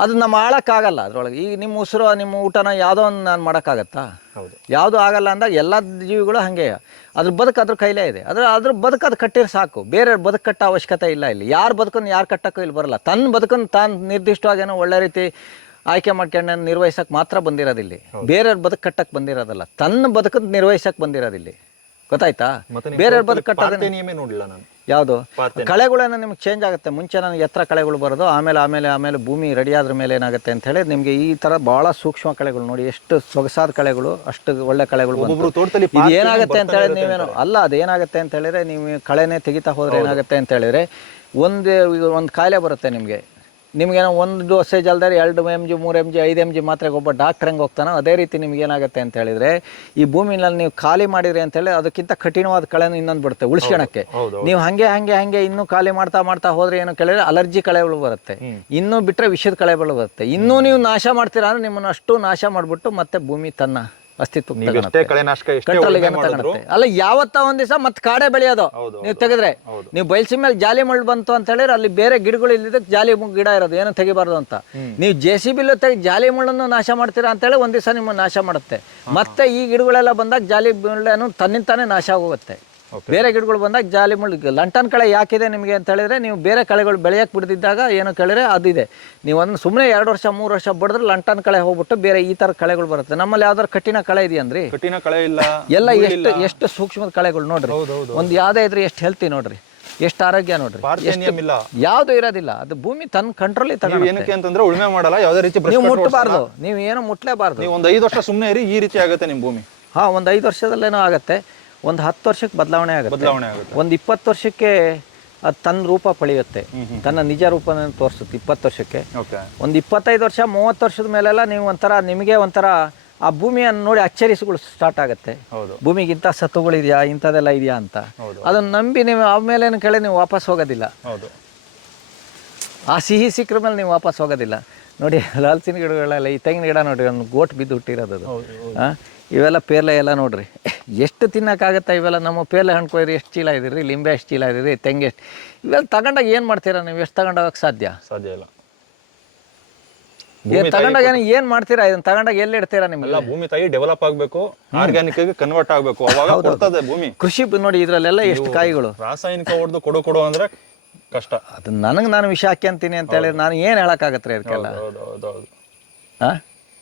ಅದು ನಮ್ಮ ಆಳಕ್ಕಾಗಲ್ಲ ಅದರೊಳಗೆ. ಈಗ ನಿಮ್ಮ ಉಸಿರು, ನಿಮ್ಮ ಊಟನ ಯಾವುದೋ ಒಂದು ನಾನು ಮಾಡೋಕ್ಕಾಗತ್ತಾ? ಯಾವುದು ಆಗಲ್ಲ ಅಂದಾಗ ಎಲ್ಲ ಜೀವಿಗಳು ಹಾಗೆ ಅದ್ರ ಬದುಕು ಅದ್ರ ಕೈಲೇ ಇದೆ. ಅದ್ರ ಬದುಕು ಅದು ಕಟ್ಟಿದ್ರೆ ಸಾಕು, ಬೇರೆ ಬದುಕು ಕಟ್ಟೋ ಅವಶ್ಯಕತೆ ಇಲ್ಲ. ಇಲ್ಲಿ ಯಾರು ಬದುಕನ್ನು ಯಾರು ಕಟ್ಟೋಕ್ಕೂ ಇಲ್ಲಿ ಬರಲ್ಲ. ತನ್ನ ಬದುಕನ್ನು ತಾನು ನಿರ್ದಿಷ್ಟವಾಗೇನೋ ಒಳ್ಳೆ ರೀತಿ ಆಯ್ಕೆ ಮಾಡ್ಕೊಂಡು ನಿರ್ವಹಿಸಕ್ಕೆ ಮಾತ್ರ ಬಂದಿರೋದಿಲ್ಲಿ. ಬೇರೆಯವ್ರ ಬದುಕು ಕಟ್ಟಕ್ಕೆ ಬಂದಿರೋದಲ್ಲ, ತನ್ನ ಬದುಕನ್ನು ನಿರ್ವಹಿಸಕ್ಕೆ ಬಂದಿರೋದಿಲ್ಲಿ. ಗೊತ್ತಾಯ್ತಾ? ಬೇರೆಯವ್ರ ಬದುಕು ಕಟ್ಟೋದನ್ನ ನೋಡಿಲ್ಲ ನಾನು. ಯಾವುದು ಕಳೆಗಳೇನೋ ನಿಮ್ಗೆ ಚೇಂಜ್ ಆಗುತ್ತೆ. ಮುಂಚೆ ನನಗೆ ಎತ್ತರ ಕಳೆಗಳು ಬರೋದು, ಆಮೇಲೆ ಭೂಮಿ ರೆಡಿ ಆದ್ರ ಮೇಲೆ ಏನಾಗುತ್ತೆ ಅಂತ ಹೇಳಿ ನಿಮಗೆ ಈ ಥರ ಭಾಳ ಸೂಕ್ಷ್ಮ ಕಳೆಗಳು ನೋಡಿ, ಎಷ್ಟು ಸೊಗಸಾದ ಕಳೆಗಳು, ಅಷ್ಟು ಒಳ್ಳೆ ಕಳೆಗಳು. ಇದು ಏನಾಗುತ್ತೆ ಅಂತ ಹೇಳಿದ್ರೆ ನೀವೇನು ಅಲ್ಲ, ಅದೇನಾಗುತ್ತೆ ಅಂತ ಹೇಳಿದ್ರೆ ನೀವು ಕಳೆನೇ ತೆಗಿತಾ ಹೋದ್ರೆ ಏನಾಗುತ್ತೆ ಅಂತ ಹೇಳಿದ್ರೆ ಒಂದು ಕಾಯಿಲೆ ಬರುತ್ತೆ ನಿಮಗೆ. ನಿಮಗೇನೋ ಒಂದು ಡೋಸೇಜ್ ಅಲ್ದರೆ 2 mg 3 mg 5 mg ಮಾತ್ರೆಗೆ ಒಬ್ಬ ಡಾಕ್ಟ್ರ್ ಹೆಂಗೆ ಹೋಗ್ತಾನೋ ಅದೇ ರೀತಿ ನಿಮ್ಗೆ ಏನಾಗುತ್ತೆ ಅಂತ ಹೇಳಿದ್ರೆ ಈ ಭೂಮಿನಲ್ಲಿ ನೀವು ಖಾಲಿ ಮಾಡಿರಿ ಅಂತೇಳಿ ಅದಕ್ಕಿಂತ ಕಠಿಣವಾದ ಕಳೆನೂ ಇನ್ನೊಂದು ಬರುತ್ತೆ ಉಳಿಸ್ಕೊಳಕ್ಕೆ. ನೀವು ಹಾಗೆ ಇನ್ನೂ ಖಾಲಿ ಮಾಡ್ತಾ ಹೋದ್ರೆ ಏನು ಕೇಳಿದ್ರೆ ಅಲರ್ಜಿ ಕಳೆಗಳು ಬರುತ್ತೆ, ಇನ್ನೂ ಬಿಟ್ಟರೆ ವಿಷದ ಕಳೆಗಳು ಬರುತ್ತೆ. ಇನ್ನೂ ನೀವು ನಾಶ ಮಾಡ್ತೀರಾ ಅಂದ್ರೆ ನಿಮ್ಮನ್ನು ಅಷ್ಟು ನಾಶ ಮಾಡಿಬಿಟ್ಟು ಮತ್ತೆ ಭೂಮಿ ತನ್ನ ಅಸ್ತಿತ್ವ ಅಲ್ಲ. ಯಾವತ್ತ ಒಂದ್ ದಿವಸ ಮತ್ತೆ ಕಾಡೆ ಬೆಳೆಯೋದು ನೀವು ತೆಗೆದ್ರೆ, ನೀವು ಬಯಲ್ಸಿ ಮೇಲೆ ಜಾಲಿ ಮುಳ್ಳು ಬಂತು ಅಂತ ಹೇಳಿದ್ರೆ ಅಲ್ಲಿ ಬೇರೆ ಗಿಡಗಳು ಇಲ್ಲಿದ್ದಕ್ಕೆ ಜಾಲಿ ಗಿಡ ಇರೋದು, ಏನು ತೆಗಿಬಾರ್ದು ಅಂತ. ನೀವು JCB ತೆಗೆದು ಜಾಲಿ ಮುಳ್ಳನ್ನು ನಾಶ ಮಾಡ್ತೀರಾ ಅಂತೇಳಿ ಒಂದ್ ದಿವಸ ನಿಮ್ಮನ್ನು ನಾಶ ಮಾಡುತ್ತೆ. ಮತ್ತೆ ಈ ಗಿಡಗಳೆಲ್ಲ ಬಂದಾಗ ಜಾಲಿ ಮುಳ್ಳನ್ನು ತನ್ನಿಂತಾನೆ ನಾಶ ಆಗೋಗುತ್ತೆ. ಬೇರೆ ಗಿಡಗಳು ಬಂದಾಗ ಜಾಲಿ ಮುಳ್ಳು ಲಂಟನ್ ಕಳೆ ಯಾಕಿದೆ ನಿಮಗೆ ಅಂತ ಹೇಳಿದ್ರೆ ನೀವು ಬೇರೆ ಕಳೆಗಳು ಬೆಳೆಯಕ್ಕೆ ಬಿಡ್ದಿದ್ದಾಗ ಏನು ಕೇಳಿದ್ರೆ ಅದಿದೆ. ನೀವು ಒಂದು ಸುಮ್ಮನೆ 2 ವರ್ಷ 3 ವರ್ಷ ಬಡಿದ್ರೆ ಲಂಟನ್ ಕಳೆ ಹೋಗ್ಬಿಟ್ಟು ಬೇರೆ ಈ ಥರ ಕಳೆಗಳು ಬರುತ್ತೆ. ನಮ್ಮಲ್ಲಿ ಯಾವ್ದಾರು ಕಠಿಣ ಕಳೆ ಇದೆಯನ್ರಿ? ಕಠಿಣ ಕಳೆ ಇಲ್ಲ, ಎಲ್ಲ ಎಷ್ಟು ಸೂಕ್ಷ್ಮದ ಕಳೆಗಳು ನೋಡ್ರಿ. ಒಂದು ಯಾವುದೇ ಇದ್ರೆ ಎಷ್ಟು ಹೆಲ್ತಿ ನೋಡ್ರಿ, ಎಷ್ಟು ಆರೋಗ್ಯ ನೋಡ್ರಿ, ಯಾವ್ದು ಇರೋದಿಲ್ಲ. ಅದು ಭೂಮಿ ತನ್ನ ಕಂಟ್ರೋಲ್ ಏನಕ್ಕೆ ಅಂತಂದ್ರೆ ಉಳುಮೆ ಮಾಡಲ್ಲ, ಯಾವುದೇ ರೀತಿ ನೀವು ಮುಟ್ಟಬಾರ್ದು, ನೀವು ಏನು ಮುಟ್ಲೇಬಾರ್ದು. ನೀವು ಒಂದು 5 ವರ್ಷ ಸುಮ್ಮನೆ ಇರಿ, ಈ ರೀತಿ ಆಗುತ್ತೆ ನಿಮ್ಮ ಭೂಮಿ. ಒಂದು 5 ವರ್ಷದಲ್ಲೇನೋ ಆಗುತ್ತೆ, ಒಂದು 10 ವರ್ಷಕ್ಕೆ ಬದಲಾವಣೆ ಆಗುತ್ತೆ, ಒಂದು 20 ವರ್ಷಕ್ಕೆ ಅದು ತನ್ನ ರೂಪ ಪಳೆಯುತ್ತೆ, ತನ್ನ ನಿಜ ರೂಪನ ತೋರಿಸುತ್ತೆ 20 ವರ್ಷಕ್ಕೆ. ಒಂದು 25 ವರ್ಷ 30 ವರ್ಷದ ಮೇಲೆಲ್ಲ ನೀವು ಒಂಥರ ನಿಮಗೆ ಒಂಥರ ಆ ಭೂಮಿಯನ್ನು ನೋಡಿ ಅಚ್ಚರಿಸುಗಳು ಸ್ಟಾರ್ಟ್ ಆಗುತ್ತೆ. ಭೂಮಿಗೆ ಇಂಥ ಸತ್ತುಗಳಿದೆಯಾ, ಇಂಥದ್ದೆಲ್ಲ ಇದೆಯಾ ಅಂತ. ಅದನ್ನು ನಂಬಿ ನೀವು ಆಮೇಲೆ ಕೇಳಿ ನೀವು ವಾಪಸ್ ಹೋಗೋದಿಲ್ಲ. ಆ ಸಿಹಿ ಸಿಕ್ಕರ ಮೇಲೆ ನೀವು ವಾಪಸ್ ಹೋಗೋದಿಲ್ಲ. ನೋಡಿ ಹಲಸಿನ ಗಿಡಗಳೆಲ್ಲ, ಈ ತೆಂಗಿನ ಗಿಡ ನೋಡ್ರಿ, ಒಂದು ಗೋಟ್ ಬಿದ್ದು ಹುಟ್ಟಿರೋದು. ಇವೆಲ್ಲ ಪೇರ್ಲೆ ಎಲ್ಲ ನೋಡ್ರಿ, ಎಷ್ಟು ತಿನ್ನೋಕ್ಕಾಗತ್ತೆ ಇವೆಲ್ಲ. ನಮ್ಮ ಪೇರ್ಲೆ ಹಣ್ಣು ಕೊಯ್ರಿ ಎಷ್ಟು ಚೀಲ ಇದಿರಿ, ಲಿಂಬೆ ಎಷ್ಟು ಚೀಲ ಇದಿರಿ, ತೆಂಗೆ ಎಷ್ಟು, ಇವೆಲ್ಲ ತಗೊಂಡಾಗ ಏನು ಮಾಡ್ತೀರಾ ನೀವು? ಎಷ್ಟು ತಗೊಂಡೋಗಕ್ಕೆ ಸಾಧ್ಯ ಇಲ್ಲ. ತಗೊಂಡಾಗ ಏನು ಮಾಡ್ತೀರಾ? ಇದನ್ನ ತಗೊಂಡಾಗ ಎಲ್ಲಿ ಇಡ್ತೀರಾ? ನಿಮ್ಮೆಲ್ಲ ಭೂಮಿ ತಾಯಿ ಡೆವಲಪ್ ಆಗಬೇಕು, ಆರ್ಗ್ಯಾನಿಕ್ ಆಗಿ ಕನ್ವರ್ಟ್ ಆಗಬೇಕು, ಅವಾಗ ಕೊಡ್ತದೆ ಭೂಮಿ. ಕೃಷಿ ನೋಡಿ, ಇದರಲ್ಲೆಲ್ಲ ಎಷ್ಟು ಕಾಯಿಗಳು. ರಾಸಾಯನಿಕ ಹೊಡೆದು ಕೊಡು ಅಂದ್ರೆ ಕಷ್ಟ. ಅದು ನಾನು ವಿಷ ಹಾಕ್ಯಂತೀನಿ ಅಂತ ಹೇಳಿ ನಾನು ಏನು ಹೇಳಕ್ಕಾಗತ್ತೆ ಅದಕ್ಕೆಲ್ಲ?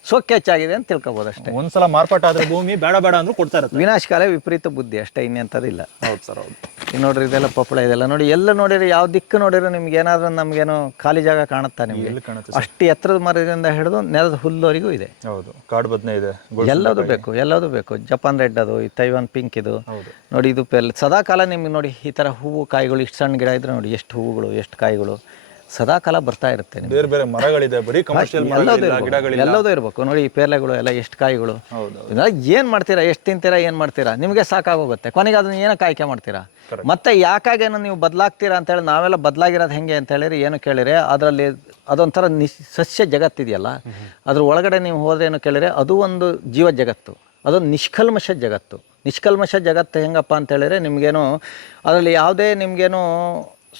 ಸೊಕ್ಕೆ ಹೆಚ್ಚಾಗಿದೆ ಅಂತ ತಿಳ್ಕೊಬೋದು ಅಷ್ಟೇ. ಒಂದ್ಸಲ ಮಾರ್ಪಾಟಾದ್ರೆ ಭೂಮಿ ಬೇಡ ಅಂದ್ರೂ ಕೊಡ್ತಾ ಇರುತ್ತೆ. ವಿನಾಶಕಾಲ ವಿಪರೀತ ಬುದ್ಧಿ ಅಷ್ಟೇ, ಇನ್ನೆಂಥದಿಲ್ಲ. ಹೌದು ಸರ್, ಹೌದು. ಈಗ ನೋಡ್ರಿ ಇದೆಲ್ಲ ಪಪ್ಪಳ, ಇದೆಲ್ಲ ನೋಡಿ, ಎಲ್ಲ ನೋಡಿರಿ, ಯಾವ ದಿಕ್ಕು ನೋಡಿರಿ ನಿಮ್ಗೆ ಏನಾದ್ರೂ ನಮ್ಗೇನೋ ಖಾಲಿ ಜಾಗ ಕಾಣುತ್ತಾ ನಿಮಗೆ? ಅಷ್ಟು ಎತ್ತರದ ಮರದಿಂದ ಹಿಡಿದು ನೆಲದ ಹುಲ್ಲವರೆಗೂ ಇದೆ. ಹೌದು, ಕಾಡು ಬದನೆ ಇದೆ, ಎಲ್ಲದೂ ಬೇಕು. ಜಪಾನ್ ರೆಡ್ ಅದು, ಈ ತೈವಾನ್ ಪಿಂಕ್ ಇದು ನೋಡಿ, ಇದು ಸದಾ ಕಾಲ ನಿಮ್ಗೆ ನೋಡಿ ಈ ಥರ ಹೂವು ಕಾಯಿಗಳು, ಇಷ್ಟು ಸಣ್ಣ ಗಿಡ ಇದ್ರೆ ನೋಡಿ ಎಷ್ಟು ಹೂವುಗಳು, ಎಷ್ಟು ಕಾಯಿಗಳು ಸದಾ ಕಾಲ ಬರ್ತಾ ಇರುತ್ತೆ. ಬೇರೆ ಬೇರೆ ಮರಗಳಿದೆ, ಬರೀ ಕಮರ್ಷಿಯಲ್ ಎಲ್ಲದೂ ಇರಬೇಕು ನೋಡಿ. ಈ ಪೇರ್ಲೆಗಳು ಎಲ್ಲ ಎಷ್ಟು ಕಾಯಿಗಳು, ಏನು ಮಾಡ್ತೀರಾ? ಎಷ್ಟು ತಿಂತೀರಾ? ಏನು ಮಾಡ್ತೀರಾ? ನಿಮಗೆ ಸಾಕಾಗೋಗುತ್ತೆ. ಕೊನೆಗೆ ಅದನ್ನ ಏನಕ್ಕೆ ಆಯ್ಕೆ ಮಾಡ್ತೀರಾ? ಮತ್ತೆ ಯಾಕಾಗೇನು ನೀವು ಬದಲಾಗ್ತೀರಾ ಅಂತೇಳಿ ನಾವೆಲ್ಲ ಬದಲಾಗಿರೋದು ಹೆಂಗೆ ಅಂತ ಹೇಳಿರಿ, ಏನು ಕೇಳಿರಿ, ಅದರಲ್ಲಿ ಅದೊಂಥರ ಸಸ್ಯ ಜಗತ್ತಿದೆಯಲ್ಲ, ಅದ್ರ ಒಳಗಡೆ ನೀವು ಹೋದ್ರೆ ಏನು ಕೇಳಿರಿ, ಅದು ಒಂದು ಜೀವ ಜಗತ್ತು, ಅದೊಂದು ನಿಷ್ಕಲ್ಮಶ ಜಗತ್ತು. ನಿಷ್ಕಲ್ಮಶ ಜಗತ್ತು ಹೆಂಗಪ್ಪ ಅಂತ ಹೇಳಿದ್ರೆ ನಿಮಗೇನು ಅದರಲ್ಲಿ ಯಾವುದೇ ನಿಮಗೇನು